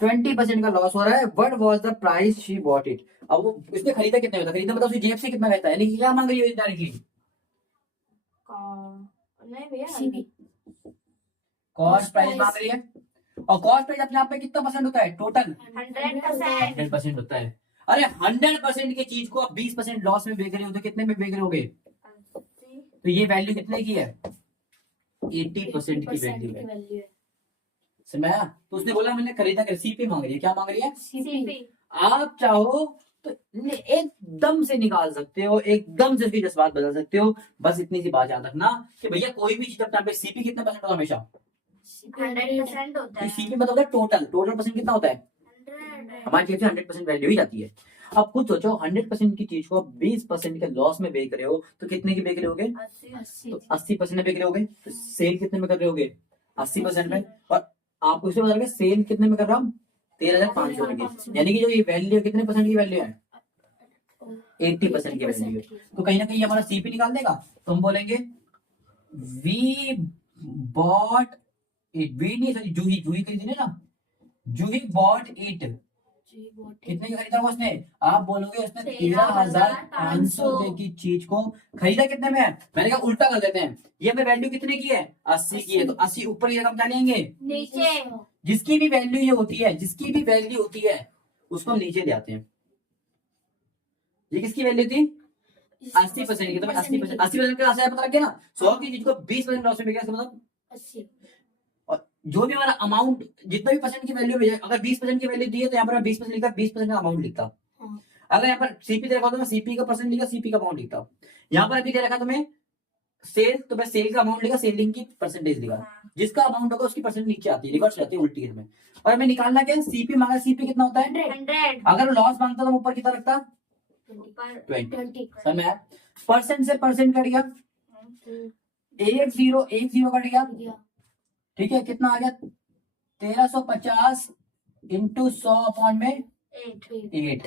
20% का लॉस हो रहा है। What was the price she bought it. अब वो इसने खरीदा कितने में था? खरीदा मतलब उसकी जेब से कितना रहता है, यानी कि क्या मांग रही है डायरेक्टली? नहीं भैया सीपी कॉस्ट प्राइस मांग रही है। और कॉस्ट प्राइस अपने आप में कितना परसेंट होता है? टोटल 100%। 100% होता है। अरे 100% की चीज को आप 20% लॉस में बेच रहे हो तो कितने में बेच रहे होगे? तो ये वैल्यू कितने की है? 80% की वैल्यू है। समझा? तो उसने बोला मैंने खरीदा कर, सीपी मांग रही है। क्या मांग रही है? सीपी। आप चाहो तो एकदम से निकाल सकते हो, एकदम से उसकी जज्बात बदल सकते हो। बस इतनी सी बात याद रखना कि भैया कोई भी चीज अपने पे सीपी कितने परसेंट होगा हमेशा? 100% होता है। सीपी मतलब होता है टोटल परसेंट कितना होता है? 100। हमारी जेब से 100% वैल्यू ही जाती है। अब खुद सोचो 100% की चीज को 20% के लॉस में बेच रहे हो तो कितने की बेच रहे होगे? 80। तो 80% में बेच रहे होगे। तो सेल कितने में कर रहे होगे? 80% में। और आपको इससे पता लगा सेल कितने में कर रहा हूँ? 13,500 की। यानी कि जो ये वैल्यू कितने परसेंट की वैल्यू है? 80% की वैल्यू है। तो कहीं ना कहीं हमारा सीपी निकाल देगा। तो हम बोलेंगे वी बॉट इट। वी नहीं, सॉरी, जूही खरीदी ना। जूही बॉट इट कितने का खरीदा होगा उसने? आप बोलोगे उसने 13,500 रुपए 13,500 की चीज को खरीदा कितने में है? मैंने कहा उल्टा कर देते हैं, ये हमें वैल्यू कितने की है? 80 की है, तो 80 ऊपर की रकम क्या लेंगे? नीचे जिसकी भी वैल्यू ये होती है, जिसकी भी वैल्यू होती है उसको हम नीचे ले आते हैं। ये किसकी वैल्यू थी? 80% की, तो 80% 80% का आशा पता लग गया ना। 100 की चीज को 20% लॉस में बिका, इसका मतलब 80 और जो भी हमारा अमाउंट जितना भी परसेंट की वैल्यू है, अगर 20% की वैल्यू दी है तो यहाँ पर 20% लिखा, 20% का अमाउंट लिखता। हाँ। अगर यहाँ पर सीपी दे रखा तो मैं सीपी का परसेंट लिखा, सीपी का अमाउंट लिखता। यहाँ पर अभी दे रखा तुम्हें सेल, तो मैं सेल का अमाउंट लिखा, सेलिंग की परसेंटेज लिखा। जिसका अमाउंट होगा उसकी परसेंट नीचे आती है, रिवर्स जाती है उल्टी में। और हमें निकालना क्या है? सीपी मांगा, सीपी कितना होता है? 100 अगर लॉस मांगता तो ऊपर कितना रखता? ऊपर 20। समझ में आया? परसेंट से परसेंट कट गया, 1 0 कट गया, ठीक है। कितना आ गया? 1350 इंटू 100 अपॉन में 8।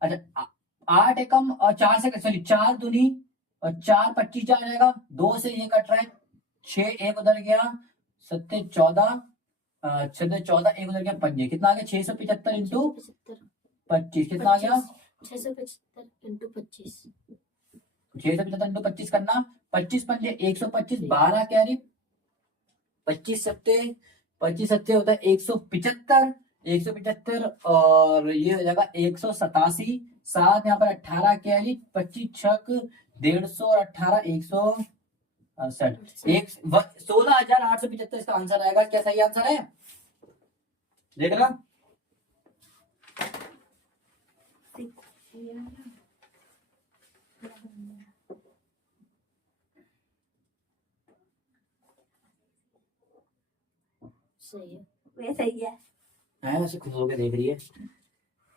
अच्छा 8 एकम और 4 से सॉरी 4 दूनी और 4 25 आ जाएगा, 2 से ये कट रहा है, 6 एक उधर गया, 7 14 14 एक उधर गया, 5 कितना आ गया? 675 इंटू 25 कितना आ गया? 675 इंटू 25 675 इंटू 25 करना, 25 पंजे 125, 12 कैरी, 25 सत्ते होता है 175, 175 और ये हो जाएगा 187, 7 यहाँ पर 18 कैरी, 25 छक 150 और 18 168, 16,875 इसका आंसर आएगा। क्या सही आंसर है? देख रहा सही है, वे सही है। है, ऐसे खुश होकर देख रही है,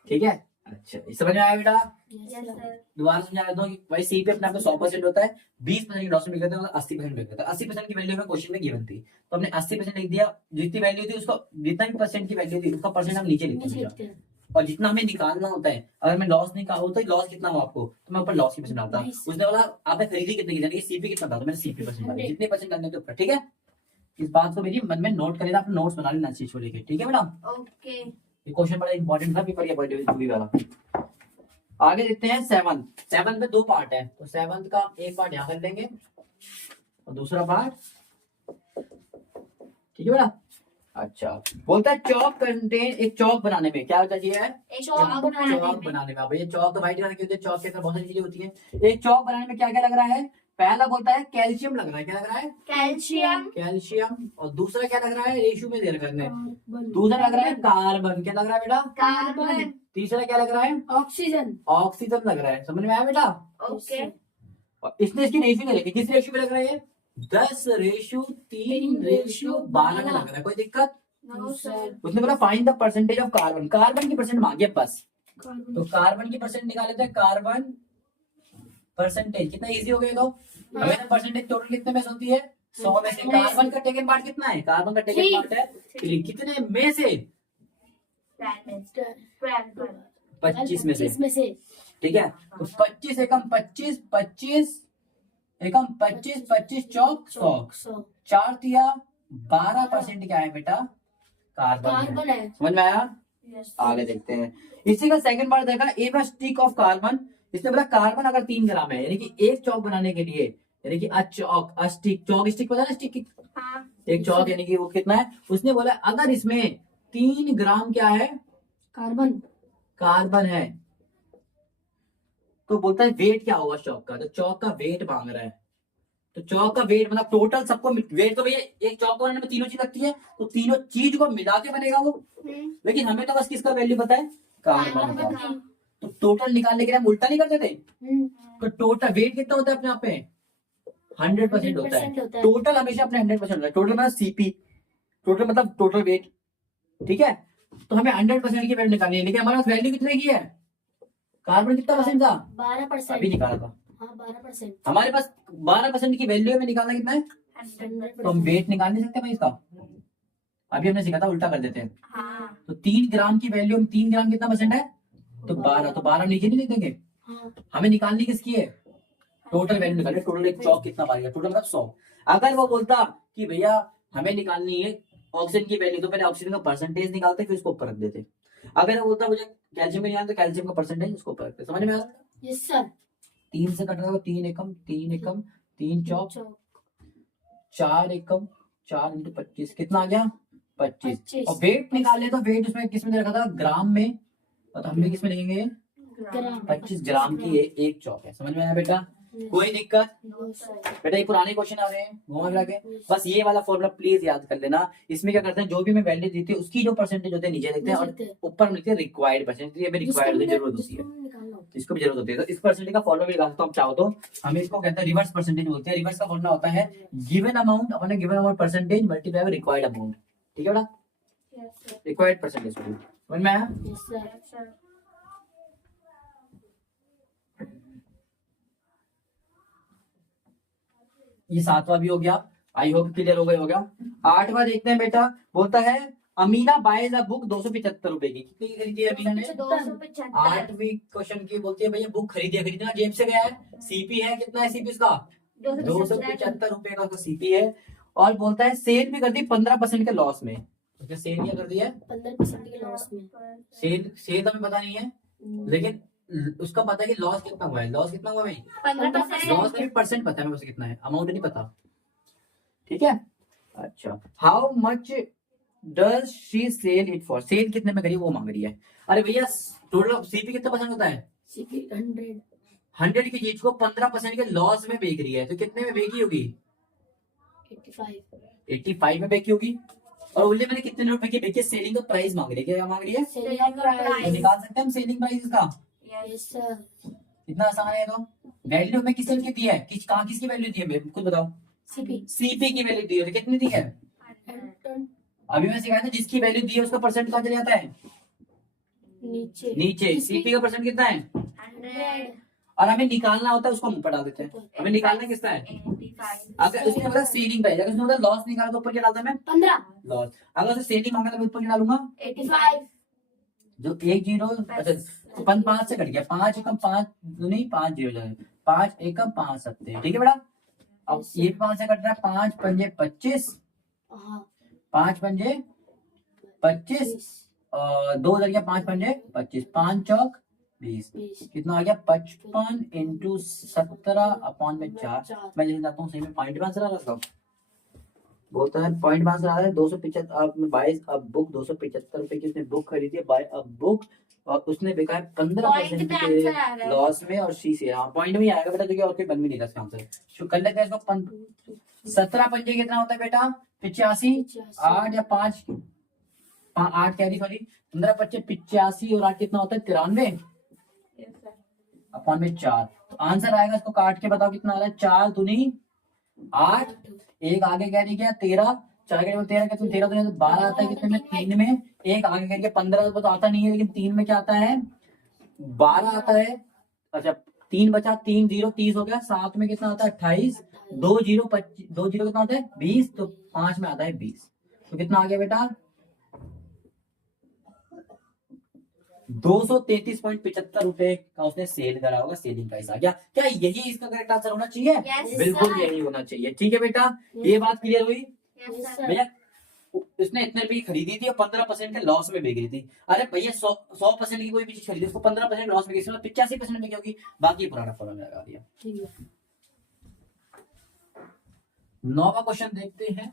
ठीक है। अच्छा इस समझ में आया बेटा? Yes sir. दोबारा समझा देता हूँ कि भाई सी पे अपने आप को 100% होता है, 20% की लॉस में बिक जाता है, 80% बिक जाता है। 80% की वैल्यू हमें क्वेश्चन में गिवन थी, तो हमने 80% लिख दिया। जितनी वैल्यू थी उसको, जितना भी परसेंट की वैल्यू थी उसका परसेंट हम नीचे लिखते हैं। और जितना हमें निकालना होता है, अगर मैं लॉस निकाल होता है, लॉस कितना हो आपको, तो मैं ऊपर लॉस की परसेंट डालता। उसने बोला आपने खरीदी कितने की, यानी सीपी कितना था, तो मैंने सीपी परसेंट डाला, जितने परसेंट डालने के ऊपर, ठीक है। इस बात को मेरी मन में नोट करेगा, अपने नोट्स बना लेना चीज को लेके, ठीक है बेटा। ओके ये क्वेश्चन बड़ा इंपॉर्टेंट था पेपर के पॉइंट ऑफ व्यू वाला। आगे देखते हैं 7 में 2 पार्ट है, तो 7 का एक पार्ट यहाँ कर लेंगे और दूसरा पार्ट, ठीक है बेटा। अच्छा बोलता है चौक कंटेन, एक चौक बनाने में क्या होता चाहिए? एक चौक बनाने में। अब ये चौक तो व्हाइट कलर की होती है, चौक के अंदर बहुत सारी चीजें होती है। एक चौक बनाने में क्या क्या लग रहा है? पहला बोलता है कैल्शियम लग रहा है, क्या लग रहा है? कैल्शियम। और दूसरा क्या लग रहा है? रेशू में दे रखा है, दूसरा लग रहा है कार्बन। क्या लग रहा है बेटा? कार्बन। तीसरा क्या लग रहा है? ऑक्सीजन लग रहा है। समझ में आया बेटा? ओके और इसने इसकी रेशियो क्या लिखी? किस रेशियो में लग रहा है? 10:3:12 में लग रहा है। कोई दिक्कत? No sir. उसने बोला find the percentage of carbon, carbon की परसेंट मांगी है बस। तो कार्बन की परसेंट निकाल लेते हैं। कार्बन परसेंटेज कितना इजी हो गया, तो हमें परसेंटेज टोटल कितने में से होती है? 100 में से। कार्बन का टेकन पार्ट कितना है? कार्बन का टेकन पार्ट है 3। कितने में से? 25 में से, ठीक है। तो 25 एकम 25, 25 एकम 25, 25 चौक 100, 4 दिया 12% क्या है बेटा? कार्बन है। समझ में आया? आगे देखते हैं। इसी का सेकंड पार्ट देखा, ए स्टिक ऑफ कार्बन। इसने बोला कार्बन अगर 3 ग्राम है, यानी कि एक चौक बनाने के लिए, यानी कि स्टिक पता है स्टिक की? हाँ। एक चौक यानी कि वो कितना है? उसने बोला अगर इसमें 3 ग्राम क्या है? कार्बन है, तो बोलता है वेट क्या होगा चौक का? तो चौक का वेट मांग रहा है। तो चौक का वेट मतलब टोटल सबको वेट, तो भैया एक चौक बनाने में तीनों चीज लगती है, तो तीनों चीज को मिला के बनेगा वो। लेकिन हमें तो बस किसका वैल्यू पता है? कार्बन का। तो टोटल निकालने के लिए हम उल्टा नहीं करते थे? तो टोटल वेट कितना होता है अपने आप में? 100% होता है। टोटल हमेशा अपने 100% होता है। टोटल मतलब सीपी, टोटल मतलब टोटल वेट, ठीक है। तो हमें 100% की वैल्यू निकालनी है, लेकिन हमारे पास वैल्यू कितने की है? कार्बन कितना परसेंट था? 12%। अभी निकाला था। हाँ 12%। हमारे पास 12% की वैल्यू हमें निकालना कितना है? 100%। तो हम वेट निकाल नहीं सकते भाई इसका? अभी हमने सीखा था उल्टा कर देते हैं। हाँ। तो 3 ग्राम की वैल्यू, 3 ग्राम कितना परसेंट है? तो 12, तो 12 नीचे नहीं लिख देंगे? हाँ। हमें निकालनी किसकी है? टोटल वैल्यू निकालनी। टोटल एक चौक कितना पाएगा? टोटल मतलब 100। अगर वो बोलता कि भैया हमें निकालनी है ऑक्सीजन की वैल्यू, तो पहले ऑक्सीजन का परसेंटेज निकालते फिर उसको ऊपर रख देते। अगर वो बोलता मुझे कैल्शियम में नहीं आता, कैल्शियम का परसेंटेज उसको ऊपर रखते हैं। समझ में आ रहा है? Yes sir. 3 से कट रहा है, 3 एकम, 3 एकम, 3 चौक, 4 एकम, 4 इंटू 25 कितना आ गया? 25। 25। और वेट निकाले तो वेट उसमें किस में दे रखा था? ग्राम में। और तो हम भी किस में लिखेंगे? ग्राम। 25 ग्राम की ये एक चौक है। समझ में आया बेटा? कोई दिक्कत? No sir. बेटा ये पुराने क्वेश्चन आ रहे हैं घुमा फिरा के। बस ये वाला फॉर्मूला प्लीज याद कर लेना। इसमें क्या करते हैं, जो भी मैं वैल्यू दी थी उसकी जो परसेंटेज होते हैं नीचे लिखते हैं और ऊपर में लिखते हैं रिक्वायर्ड परसेंटेज। ये भी रिक्वायर्ड जरूरत होती है, इसको भी जरूरत होती है। तो इस परसेंटेज का फॉर्मूला भी लगा सकते हो आप चाहो तो। हमें इसको कहते हैं रिवर्स परसेंटेज बोलते हैं। रिवर्स का फॉर्मूला होता है गिवन अमाउंट अपने given amount percentage multiply by required amount. ठीक है बेटा? रिक्वायर्ड परसेंटेज समझ में आया? Yes sir. ये 7वां भी हो गया, आई होप क्लियर हो गया। 8वां देखते हैं बेटा। बोलता है अमीना बाइज अ बुक 275 रुपए की। कितनी की खरीदी है अमीना ने? 275। 8वीं क्वेश्चन की बोलती है भैया बुक खरीदना जेब से गया है। सीपी है, कितना है सीपी उसका? 275 रुपए का उसका सीपी है। और बोलता है सेल भी कर दी 15% के लॉस में। उसने सेल क्या कर दिया है? 15% के लॉस में। सेल तो हमें पता नहीं है, लेकिन उसका पता है कि लॉस कितना हुआ है। लॉस कितना हुआ भाई? 15%। लॉस का भी परसेंट पता है, मुझे कितना है, अमाउंट नहीं पता। ठीक है, अच्छा। How much does she sell it for? Sell कितने में करी वो मांग रही है। अरे भैया टोटल सीपी कितना परसेंट होता है? सीपी 100। 100 की चीज को 15% के लॉस में बेच रही है, तो कितने में बेची होगी? 85। 85 में बेची होगी। और बोलिए मैंने कितने रुपए की बेची? सेलिंग का प्राइस मांग रही है। क्या मांग रही है? सेलिंग तो प्राइस। निकाल सकते हैं हम सेलिंग प्राइस इसका। Yes sir. इतना आसान है। तो वैल्यू में किसकी दी है, कहाँ किसकी वैल्यू दी है खुद बताओ? सीपी। सीपी की वैल्यू दी है, तो कितनी दी है? अभी मैं सिखाया था जिसकी वैल्यू दी है उसका परसेंट कहाँ चले जाता है? नीचे। नीचे। सीपी का परसेंट कितना है? 100। और हमें निकालना होता है उसको मुंह पर डाल देते हैं। हमें निकालना किसका है? अगर उसने बोला सेलिंग प्राइस, अगर उसने बोला लॉस निकाला तो ऊपर क्या डालता मैं? 15। लॉस। अगर उसने सेलिंग मांगा तो मैं ऊपर क्या डालूंगा? 85। जो एक जीरो, अच्छा 5 से कट गया। 5 एकम 5 नहीं, 5 जीरो जाए, 5 एकम 5 सत्ते। ठीक है बेटा? अब ये 5 से कट रहा है, 5 पंजे 25, हाँ 5 पंजे 25 और 2 उधर गया, 5 पंजे 25, 5 चौक 20। 20। कितना आ गया? 55 इंटू 17 अपॉन में 4। मैं जैसे जाता हूँ सही में पॉइंट में आंसर आ रहा था। बोलता है पॉइंट में आंसर आ रहा है 275। अब बाइज अब बुक 275 रुपए की उसने बुक खरीदी है बाय अब बुक, और उसने बेचा है 15% के लॉस में। और सी से हाँ पॉइंट में ही आएगा बेटा, क्योंकि और कोई बन भी नहीं था इसका आंसर। कर लेते हैं इसको। 17 पंजे कितना होता है बेटा? 85। 8 या 5 8 कह दी सॉरी, 15 25 85 और 8 कितना होता है? 93 अपॉन में 4। तो आंसर आएगा, इसको काट के बताओ कितना आ रहा है? 4 दूनी 8, एक आगे कैरी गया 13, 4 के 13 के तुम 13 तो 12 आता है। कितने में? 3 में। एक आगे कैरी गया 15 तो आता नहीं है, लेकिन 3 में क्या आता है? 12 आता है। अच्छा 3 बचा, 3 जीरो 30 हो गया। 7 में कितना आता है? 28। 2 जीरो 25, 2 जीरो कितना आता है? 20। तो 5 में आता है 20। तो कितना आ गया बेटा? 233.75 रुपए का उसने सेल करा होगा। सेलिंग प्राइस आ गया। क्या यही इसका करेक्ट आंसर होना चाहिए? Yes, बिल्कुल sir. यही होना चाहिए। ठीक है बेटा, ये बात क्लियर हुई? Yes, sir. भैया उसने इतने रुपए की खरीदी थी और 15% के लॉस में बेच रही थी। अरे भैया 100% की कोई भी चीज खरीदी उसको 15% लॉस में बेची, 85% में होगी। बाकी पुराना फॉर्मूला लगा दिया। ठीक है। 9वां क्वेश्चन देखते हैं।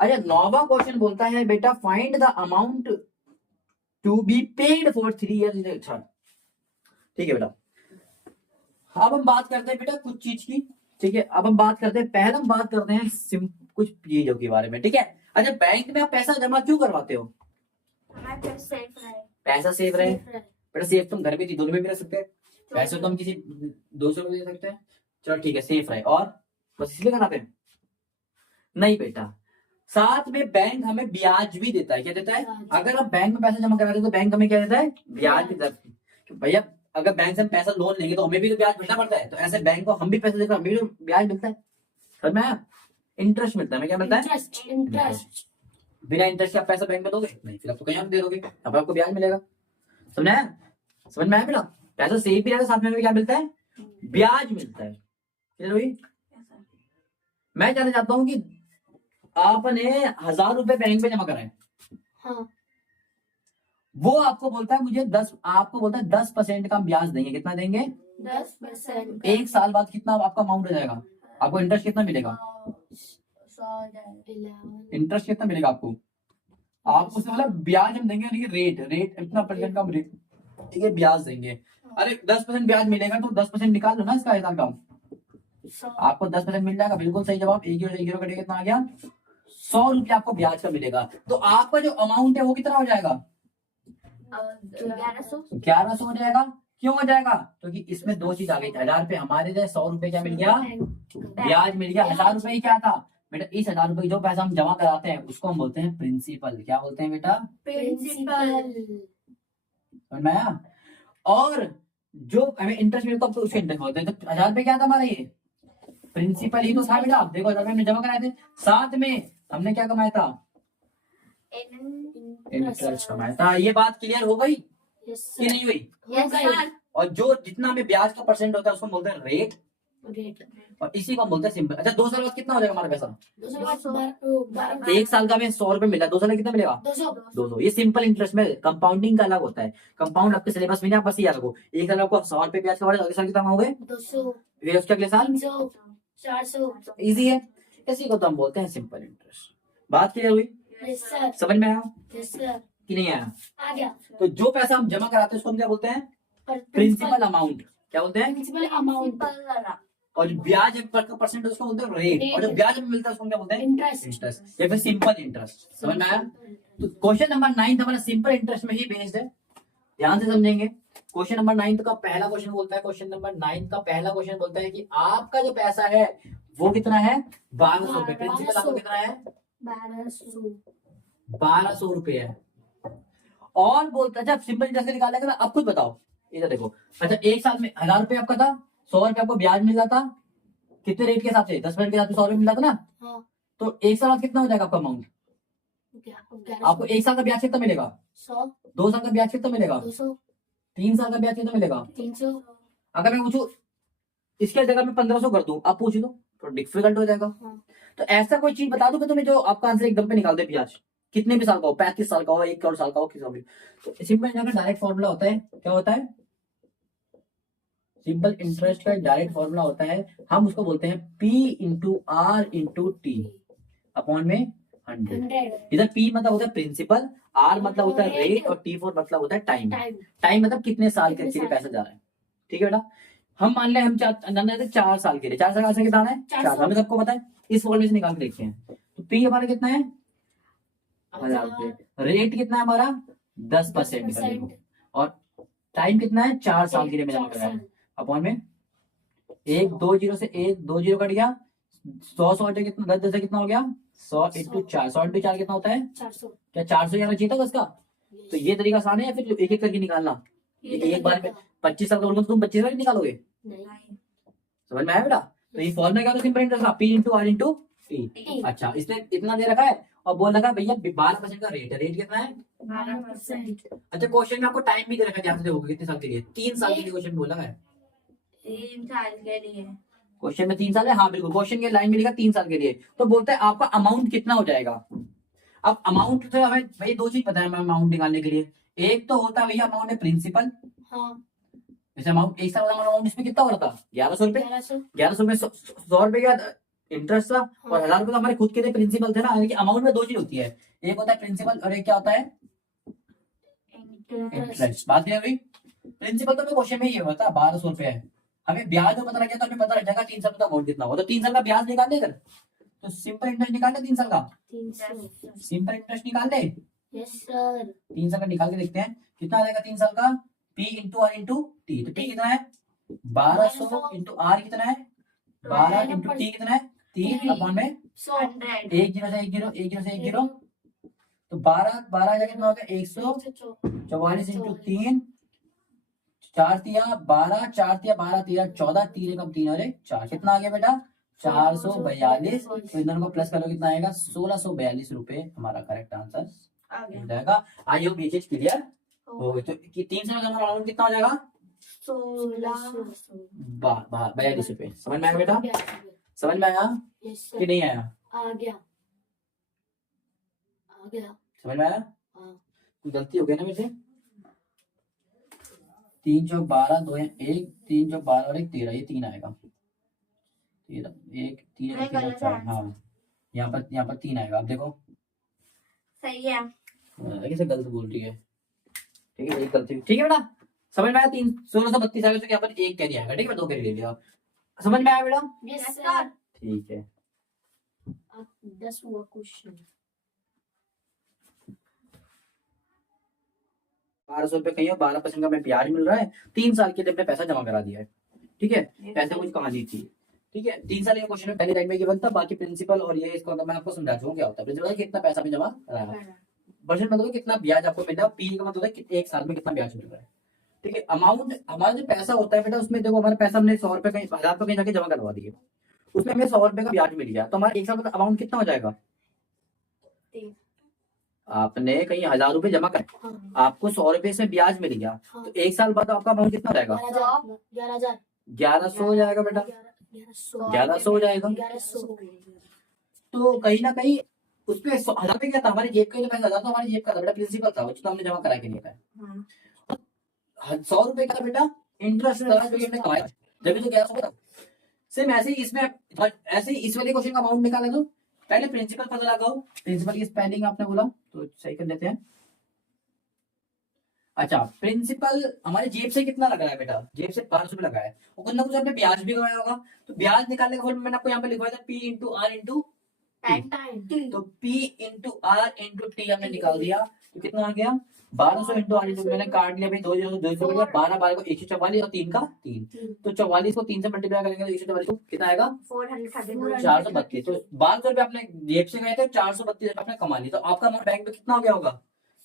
अच्छा 9वां क्वेश्चन बोलता है बेटा find the amount to be paid for 3 years. अच्छा ठीक है बेटा, अब हम बात करते हैं बेटा कुछ चीज की। ठीक है, अब हम बात करते हैं, पहले हम बात करते हैं कुछ चीजों के बारे में। ठीक है, अच्छा बैंक में आप पैसा जमा क्यों करवाते हो? पैसा सेफ रहे। बेटा सेफ तुम घर में दोनों में भी रख सकते हैं। पैसे तो हम किसी दूसरे को दे सकते हैं। चलो ठीक है, सेफ रहे। और बस इसलिए कराते हैं? नहीं बेटा, साथ में बैंक हमें ब्याज भी देता है। क्या देता है? अगर आप बैंक में पैसा जमा कराते हो तो बैंक हमें क्या देता है? ब्याज भी देता है। भैया अगर बैंक से हम पैसा लोन लेंगे तो हमें भी तो ब्याज मिलना पड़ता है। तो ऐसे बैंक को हम भी पैसा देकर हमें भी तो ब्याज मिलता है। समझ में आया? इंटरेस्ट मिलता है। हमें क्या मिलता है? इंटरेस्ट। बिना इंटरेस्ट के आप पैसा बैंक में दोगे नहीं, फिर आपको कहीं आप दे दोगे, अब आपको ब्याज मिलेगा। समझ में आया? समझ में आया बेटा? पैसा सेफ भी रहता है, साथ में हमें क्या मिलता है? ब्याज मिलता है। क्लियर हुई? मैं कहना चाहता हूँ कि आपने 1000 रुपए बैंक में जमा कराए, हाँ वो आपको बोलता है मुझे 10% का ब्याज देंगे। कितना देंगे? 10%। 1 साल बाद कितना आपका अमाउंट हो जाएगा? आपको इंटरेस्ट कितना मिलेगा? 11। इंटरेस्ट कितना मिलेगा आपको? आपको उससे मतलब ब्याज हम देंगे, यानी कि रेट इतना परसेंट का रेट, ठीक है, ब्याज देंगे। अरे 10% ब्याज मिलेगा तो 10% निकाल लो ना इसका हिसाब का। आपको 10% मिल जाएगा, बिल्कुल सही जवाब। 1 कटेगा, कितना आ गया? 100 रुपया आपको ब्याज का मिलेगा। तो आपका जो अमाउंट है वो कितना हो जाएगा? 1100 हो जाएगा। क्यों हो जाएगा? क्योंकि इसमें दो चीज आ गई। 1000 रुपये हमारे लिए, 100 रुपए क्या मिल गया? ब्याज मिल गया। 1000 रुपए ही क्या था बेटा? इस 1000 रुपए जो पैसा हम जमा कराते हैं उसको हम बोलते हैं प्रिंसिपल। क्या बोलते हैं बेटा? प्रिंसिपल। समझ में आया? और जो हमें इंटरेस्ट मिलता है तो उसके इंटरेस्ट बोलते हैं। तो 1000 रुपए क्या था हमारा? ये प्रिंसिपल ही तो था बेटा। देखो 1000 रुपए हमने जमा कराए थे, साथ में हमने क्या कमाया था? इंटरेस्ट कमाया था। ये बात क्लियर हो गई कि नहीं हुई? और जो जितना हमें ब्याज का परसेंट होता है उसको हम बोलते हैं रेट, और इसी को हम बोलते हैं सिंपल। अच्छा 2 साल बाद कितना हो जाएगा हमारा पैसा? 1 साल का हमें 100 रुपए मिला, 2 साल का कितना मिलेगा? 200। ये सिंपल इंटरेस्ट में कंपाउंडिंग का अलग होता है। कंपाउंड आपके सिलेबस में नहीं, आप बस याद रखो। 1 साल आपको 100 रुपए ब्याज का पड़ेगा, अगले साल कितना कमाओगे? 200, फिर उसके अगले साल 300, 400। इजी है। इसी को तो हम बोलते हैं सिंपल इंटरेस्ट। बात क्लियर हुई? Yes sir. समझ में आया यस सर। कि नहीं आया? आ गया। तो जो पैसा हम जमा कराते हैं उसको हम क्या बोलते हैं? Principal amount. क्या बोलते हैं? Principal amount. और जो ब्याज का परसेंट उसको बोलते हैं रेट, और जो ब्याज हमें मिलता है उसको क्या बोलते हैं? इंटरेस्ट या फिर सिंपल इंटरेस्ट। समझ में आया? तो क्वेश्चन नंबर 9 हमारा सिंपल इंटरेस्ट में ही बेस्ड है। ध्यान से समझेंगे। क्वेश्चन नंबर 9 का पहला क्वेश्चन बोलता है, क्वेश्चन नंबर 9 का पहला क्वेश्चन बोलता है कि आपका जो पैसा है वो कितना है? 1200 रुपए। प्रिंसिपल आपको कितना है? 1200 रुपए है। और बोलता है जब सिंपल इंटरेस्ट निकालेगा ना, अब खुद बताओ। इधर देखो। अच्छा 1 साल में 1000 रुपए आपका था, 100 रुपए आपको ब्याज मिल रहा था। कितने रेट के हिसाब से? 10% के हिसाब से 100 रुपए मिल रहा था ना। हाँ। तो 1 साल बाद कितना हो जाएगा आपका अमाउंट? आपको 1 साल का ब्याज कितना मिलेगा? 100, 2 साल का ब्याज कितना मिलेगा? 200, 3 साल का ब्याज कितना मिलेगा? 300। अगर मैं पूछूं इसके जगह में 1500 कर दूं, आप पूछ लो तो डिफिकल्ट हो जाएगा। हाँ। तो ऐसा कोई चीज बता दूं कि तुम्हें जो आपका आंसर एकदम पे निकाल दे ब्याज, कितने भी साल का हो, 35 साल का हो, 1 करोड़ साल का हो, किसी का भी। तो सिंपल का डायरेक्ट फॉर्मूला होता है। क्या होता है? सिंपल इंटरेस्ट का डायरेक्ट फॉर्मूला होता है, हम उसको बोलते हैं P into R into T upon में 100। इधर P मतलब होता है प्रिंसिपल, R मतलब होता है रेट, और T4 मतलब होता है टाइम। टाइम मतलब कितने साल के लिए पैसा जा रहा है। ठीक है बेटा? हम मान लें हम 4 साल के लिए, 4 साल का कितना है? 4 हमें सबको पता है। इस फॉर्मूले से निकाल के देखते हैं। तो P हमारा कितना है? 1000 रुपए। रेट कितना है हमारा? 10%। और टाइम कितना है? 4 साल के लिए मैं जमा कराया है। अपॉन में 1 2 0 से 1 2 0 कट गया। 100 100 कितना? 10 10 से कितना हो गया? 100 इंटू 4, 100 इंटू 4 कितना होता है? 400। क्या 400 आना चाहिए था इसका? तो ये तरीका आसान है या फिर एक एक करके निकालना? एक बार में 25 साल का बोलूंगा तो तुम 25 साल निकालोगे? समझ में आया बेटा? तो ये फॉर्मूला क्या होता है? सिंपल इंटरेस्ट का P into R into T. अच्छा इसने इतना दे रखा है और बोल रखा है भैया 12% का रेट है। रेट कितना है? 12%। अच्छा क्वेश्चन में आपको टाइम भी दे रखा है, ध्यान से देखोगे कितने साल के लिए? 3 साल के लिए क्वेश्चन बोला है। 3 साल के लिए। क्वेश्चन में 3 साल है, हाँ बिल्कुल। क्वेश्चन के लाइन में लिखा 3 साल के लिए। तो बोलते हैं आपका अमाउंट कितना हो जाएगा। अब अमाउंट तो हमें भाई 2 चीज पता है हमें अमाउंट निकालने के लिए। एक तो होता है भैया अमाउंट है प्रिंसिपल। हाँ। जैसे अमाउंट 1 साल का अमाउंट इसमें कितना हो रहा था? 1100 रुपए। 1100 में 100 रुपए का इंटरेस्ट था, और 1000 रुपए तो हमारे खुद के लिए प्रिंसिपल थे ना। यानी कि अमाउंट में 2 चीज होती है, एक होता है प्रिंसिपल और एक क्या होता है? इंटरेस्ट। बात क्लियर हुई? प्रिंसिपल तो क्वेश्चन में ये होता है 1200 रुपए है। हमें ब्याज में पता लग गया तो हमें पता लग जाएगा 3 साल का अमाउंट कितना होगा। तो 3 साल का ब्याज निकाल दे। तो सिंपल इंटरेस्ट निकाल ले 3 साल का। 300। सिंपल इंटरेस्ट निकाल ले। Yes sir. 3 साल का निकाल के देखते हैं कितना आ जाएगा 3 साल का। P into R into T. तो टी कितना है? 1200 इंटू आर कितना है? 12 इंटू टी कितना है? 3 अपॉन में 100। 1 0 से 1 0, 1 0 से 1 0। तो 12 12 कितना हो गया? 144 इंटू 3, 4 तिया 12, 4 तिया 12, 13 14, 3 एकम 3 और 1 4। कितना आ गया बेटा? 442। तो इन दोनों को प्लस करो कितना आएगा? 1642 रुपए हमारा करेक्ट आंसर हो जाएगा। आई होप ये चीज क्लियर हो गई। तो 3 साल का अमाउंट कितना हो जाएगा? 42 रुपए। समझ में आया बेटा? समझ में आया कि नहीं आया? आ गया। समझ में आया? हाँ। गलती हो गई ना मेरे से? 3 चौक 12, 2 1, 3 चौक 12 और 1 13, ये 3 आएगा। 13 1 3 मैं 3 गलत 4, आंसर। हाँ यहाँ पर 3 आएगा। आप देखो सही है। कैसे गलत बोल रही है। ठीक है, एक गलती, ठीक है बेटा, समझ में आया। 3 1632 आएगा, तो यहाँ पर 1 कैरी आएगा। ठीक है, मैं 2 कैरी ले लिया। समझ में आया बेटा? Yes sir. ठीक है। अब 10वां क्वेश्चन। 1200 रुपए कहीं और 12% का मैं ब्याज मिल रहा है। 3 साल के लिए अपने पैसा जमा करा दिया है। ठीक है, ऐसे कुछ कहानी थी। ठीक है, 3 साल का क्वेश्चन पहली लाइन में गिवन था, बाकी प्रिंसिपल और ये इसको मैं आपको समझा चुका हूं क्या होता है। प्रिंसिपल कितना पैसा में जमा कराया, बजट मतलब कितना ब्याज आपको मिल रहा है, पी का मतलब है कि 1 साल में कितना ब्याज मिल रहा है। ठीक है, अमाउंट हमारा जो पैसा होता है बेटा, उसमें देखो हमारा पैसा हमने 100 रुपए कहीं 1000 रुपए कहीं जाके जमा करवा दिए, उसमें हमें 100 रुपए का ब्याज मिल गया, तो हमारा 1 साल का अमाउंट कितना हो जाएगा? आपने कहीं 1000 रुपए जमा करे, आपको 100 रुपए से ब्याज मिल गया, तो 1 साल बाद आपका अमाउंट कितना हो जाएगा? 1100 हो जाएगा बेटा, 1100 हो जाएगा। तो कहीं ना कहीं उसपे 1000 रुपए क्या था, हमारी जेब का ही तो पैसा था, तो हमारी जेब का था बेटा, प्रिंसिपल था वो तो हमने जमा करा के नहीं था। 100 रुपए का बेटा इंटरेस्ट था जो हमने कमाया, जब तो 1100 था। सेम ऐसे ही इसमें, ऐसे ही इस वाले क्वेश्चन का अमाउंट निकाला, तो पहले प्रिंसिपल पता लगाओ। प्रिंसिपल की स्पेलिंग आपने बोला तो सही कर देते हैं। अच्छा, प्रिंसिपल हमारे जेब से कितना लगा है बेटा? जेब से 500 रुपए लगा है, और कुछ ना कुछ आपने ब्याज भी कमाया होगा, तो ब्याज निकालने का फॉर्मूला मैंने आपको यहाँ पे लिखवाया था, P into R into T. तो P into R into T हमने निकाल दिया, तो कितना आ गया? 1200 इंटू आर इंटू, मैंने काट लिया भाई, 2 12 12 को 144 और 3 का 3, तो 44 को 3 से मल्टीप्लाई करेंगे तो 144 को कितना आएगा? 432। तो 1200 रुपए आपने जेब से गए थे, 432 आपने कमा लिया, तो आपका अमाउंट बैंक में कितना हो गया होगा?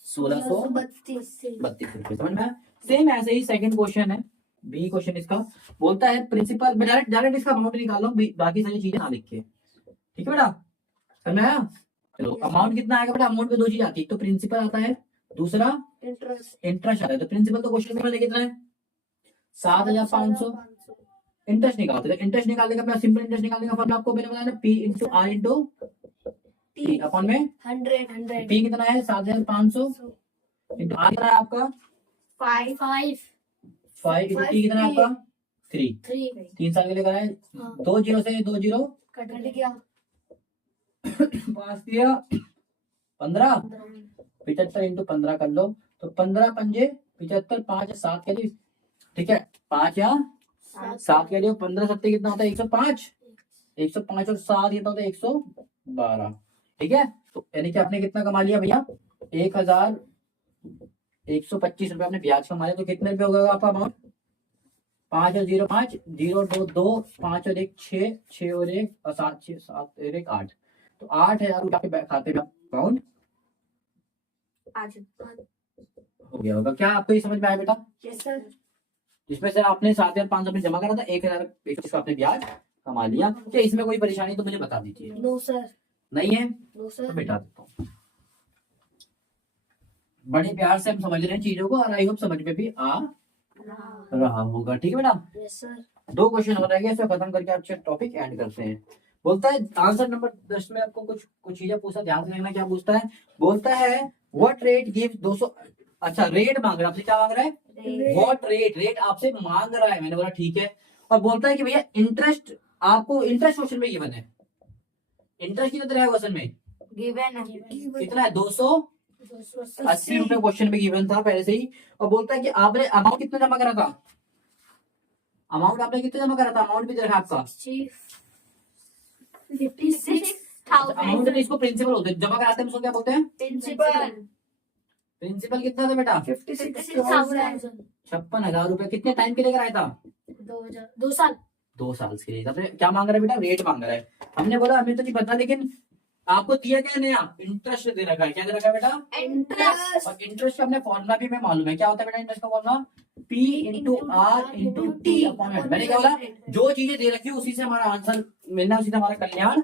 1632 रुपए। समझ में? सेम ऐसे ही सेकंड क्वेश्चन है, बी क्वेश्चन इसका बोलता है प्रिंसिपल, डायरेक्ट डायरेक्ट इसका अमाउंट निकालो, बाकी सारी चीजें ना लिख के। ठीक है बेटा, समझ में आया? चलो, अमाउंट कितना आएगा बेटा? अमाउंट में 2 चीज आती है, एक तो प्रिंसिपल आता है, दूसरा इंटरेस्ट आता है। तो प्रिंसिपल तो क्वेश्चन में कितना है? 7500। इंटरेस्ट निकालते हैं, इंटरेस्ट निकालने का अपना सिंपल इंटरेस्ट निकालने का फॉर्मूला आपको मैंने बताया ना, P into R into T upon में 100 P कितना है? 7500 इंटू आर कितना है आपका? 5 इंटू टी कितना है आपका? 3। 3 साल के लिए कराए, 2 जीरो से 2 जीरो कट गया। 5 दिया 15, 75 इंटू 15 कर लो, तो 15 पंजे 75, 5 7 के लिए, ठीक है, 5 या 7 के लिए 15 सत्ते कितना होता है? 105। 105 और 7 कितना होता है? 112। ठीक है, तो यानी कि आपने कितना कमा लिया भैया? 1125 रुपए आपने ब्याज कमाया, तो कितने रुपए होगा आपका अमाउंट? 5 और 0 5, 0 2 2, 5 और 1 6, 6 और 1 और 7 6 7 और 1 8, तो 8000 रुपए आपके खाते में अमाउंट हो गया होगा। क्या आपको ये समझ में आया बेटा? Yes sir. जिसमें से आपने 7500 अपने जमा करा था, 1125 का आपने ब्याज कमा लिया। क्या इसमें कोई परेशानी तो मुझे बता दीजिए। No sir. नहीं है नो तो सर। बिठा देता हूँ। बड़े प्यार से हम समझ रहे हैं चीजों को, और आई होप समझ में भी आ रहा होगा। ठीक है बेटा, यस सर। 2 क्वेश्चन हो रहे हैं, इसको खत्म करके आप टॉपिक एंड करते हैं। बोलता है आंसर नंबर 10 में आपको कुछ चीजें पूछा, ध्यान से देखना क्या पूछता है। बोलता है व्हाट रेट गिव्स 200, अच्छा रेट मांग रहा है आपसे, क्या मांग रहा है? व्हाट रेट आपसे मांग रहा है। मैंने बोला ठीक है, और बोलता है कि भैया इंटरेस्ट, आपको इंटरेस्ट क्वेश्चन में गिवन है, इंटरेस्ट कितना है क्वेश्चन में? गिवन है कितना है? 280 रुपए क्वेश्चन में गिवन था पहले से ही। और बोलता है कि आपने अमाउंट कितना जमा करा था? अमाउंट आपने कितना जमा करा था? अमाउंट भी दे रखा है आपका 56,000। अमाउंट नहीं, इसको प्रिंसिपल होते हैं, जमा कराते हैं उसको क्या बोलते हैं? प्रिंसिपल प्रिंसिपल कितना था बेटा? 56,000। 56,000 रुपए। कितने टाइम के लिए कराया था? 2 साल। 2 साल के लिए। आपने क्या मांग रहा है बेटा? रेट मांग रहा है। हमने बोला हमें तो नहीं पता, लेकिन आपको दिया क्या नया? इंटरेस्ट दे रखा है। क्या दे रखा है बेटा? इंटरेस्ट। और इंटरेस्ट का अपने फॉर्मूला भी हमें मालूम है, क्या होता है बेटा इंटरेस्ट का formula? P into R into T upon में। मैंने क्या बोला? जो चीजें दे रखी है उसी से हमारा आंसर मिलना, उसी से हमारा कल्याण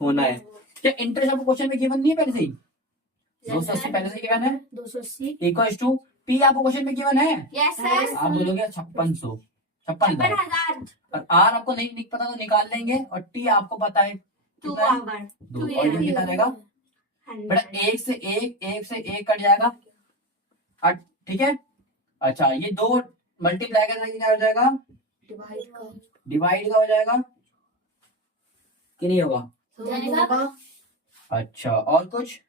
होना है। क्या इंटरेस्ट आपको क्वेश्चन में गिवन नहीं है पहले से ही? 280 पहले से गिवन है, 280 इक्वल्स टू P आपको क्वेश्चन में गिवन है, यस सर। आप बोलोगे 5600, 56,000। 56,000। और आर आपको नहीं पता तो निकाल लेंगे, और टी आपको पता है 2 कितना है? आवर। 2। और ये कितना रहेगा बेटा? 1 से 1 1 से 1 कट जाएगा, ठीक है। अच्छा, ये 2 मल्टीप्लाई करने की क्या हो जाएगा, डिवाइड का हो जाएगा कि नहीं होगा? जाएगा। अच्छा और कुछ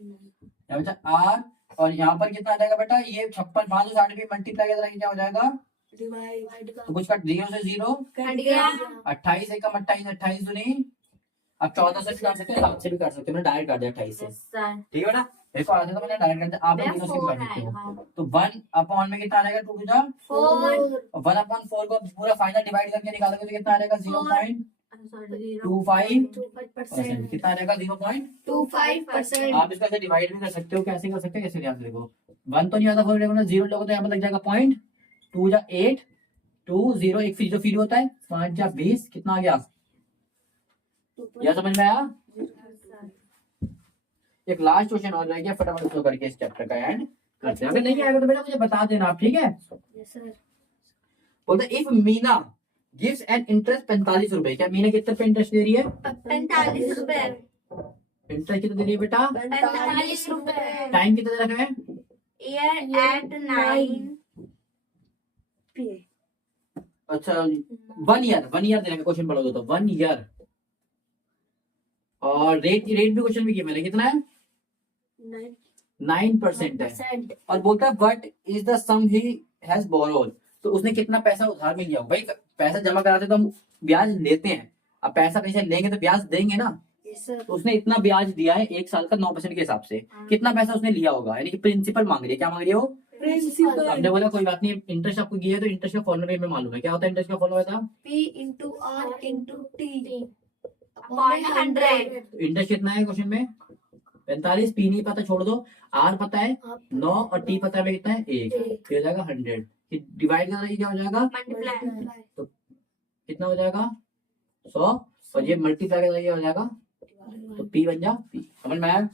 क्या बचा, आर, और यहाँ पर कितना आ जाएगा बेटा, ये 56 560 भी मल्टीप्लाई करने की क्या हो जाएगा, तो कुछ का 0 से 0 कट गया। 28 एकम 28 28 दूनी, अब 14 से भी कर सकते हैं, 7 से भी कर सकते हैं, मैंने डायरेक्ट कर दिया 28 से, ठीक है बेटा, देखो आगे तो मैंने डायरेक्ट कर दिया, आप लोग 0 से भी कर सकते हो। तो 1 अपॉन में कितना आ जाएगा, 2 टू जा 4 1 अपॉन 4 को पूरा फाइनल डिवाइड करके निकालोगे तो कितना आ जाएगा, 0.25%, कितना आ जाएगा 0.25%। आप इसका डिवाइड भी कर सकते हो, कैसे कर सकते हैं, कैसे ध्यान से देखो, 1 तो नहीं आता, 4 0 लोगे तो यहाँ पर लग जाएगा पॉइंट, 2 जा 8 2 0 एक फिर जो फिर होता है 5 जा 20, कितना आ गया, यह समझ में आया? एक लास्ट क्वेश्चन और रह गया, फटाफट उसको करके इस चैप्टर का एंड करते हैं, अगर नहीं आएगा तो बेटा मुझे बता देना आप, ठीक है? बोलते if Meena gives an interest 45 रुपए, क्या मीना कितने पे इंटरेस्ट दे रही है, 45 रुपए। इंटरेस्ट कितना दे रही है बेटा, 45 रुपए। टाइम कितना दे रखा है, Year at 9 अच्छा 1 ईयर देने का क्वेश्चन पढ़ोगे तो 1 ईयर, और रेट भी क्वेश्चन में किया मैंने, कितना है 9% है, और बोलता है what is the sum he has borrowed, तो उसने कितना पैसा उधार में लिया, भाई पैसा जमा कराते तो हम ब्याज लेते हैं, अब पैसा कहीं से लेंगे तो ब्याज देंगे ना, तो उसने इतना ब्याज दिया है 1 साल का 9% के हिसाब से, कितना पैसा उसने लिया होगा, यानी कि प्रिंसिपल मांग रही है, क्या मांग रही है वो, हमने बोला कोई बात नहीं, इंटरेस्ट आपको दिया है तो इंटरेस्ट का फॉर्मूला में मालूम है, क्या होता है इंटरेस्ट का फॉर्मूला था, P into R into T upon 100। तो इंटरेस्ट कितना है क्वेश्चन में 45, पी नहीं पता छोड़ दो, आर पता है 9 और टी पता है कितना है 1, फिर हो जाएगा 100, डिवाइड करना क्या हो जाएगा, मल्टीप्लाई कितना हो जाएगा 100, और ये मल्टीप्लाई करना क्या हो जाएगा, तो पी बन जा पी, समझ में आया,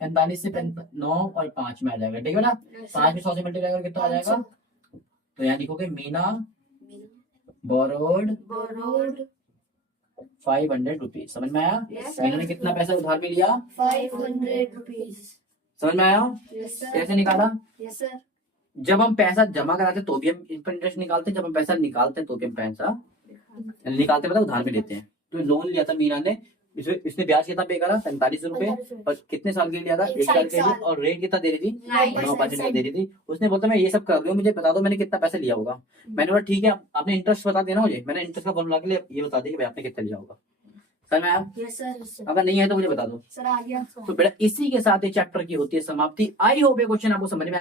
45 से 9 और 5 में आ जाएगा, ठीक है ना, 5 में 100 से मल्टीप्लाई करके कितना आ जाएगा, तो यहाँ लिखोगे मीना बोरोड 500 रुपीज, समझ में आया, मीना ने कितना पैसा उधार में लिया, 500 रुपीज। समझ में आया, यस सर। कैसे निकाला, यस सर। जब हम पैसा जमा कराते तो भी हम इन पर इंटरेस्ट निकालते हैं, जब हम पैसा निकालते हैं तो भी हम पैसा निकालते मतलब उधार में लेते हैं, तो लोन लिया था मीना ने, इसने ब्याज कितना पे करा 45 रुपए, और कितने साल के लिए लिया था 1 साल के लिए, और रेट कितना दे रही थी 9% दे रही थी, उसने बोलता मैं ये सब कर रही हूँ, मुझे बता दो मैंने कितना पैसा लिया होगा, मैंने बोला ठीक है आपने इंटरेस्ट बता देना मुझे, मैंने इंटरेस्ट का फॉर्मूला के लिए ये बता दिया कि आपने कितना लिया होगा, सर मैं यस सर। अगर नहीं है तो मुझे बता दो, सर आ गया। तो बेटा इसी के साथ ये चैप्टर की होती है समाप्ति, आई होप ये क्वेश्चन आपको समझ में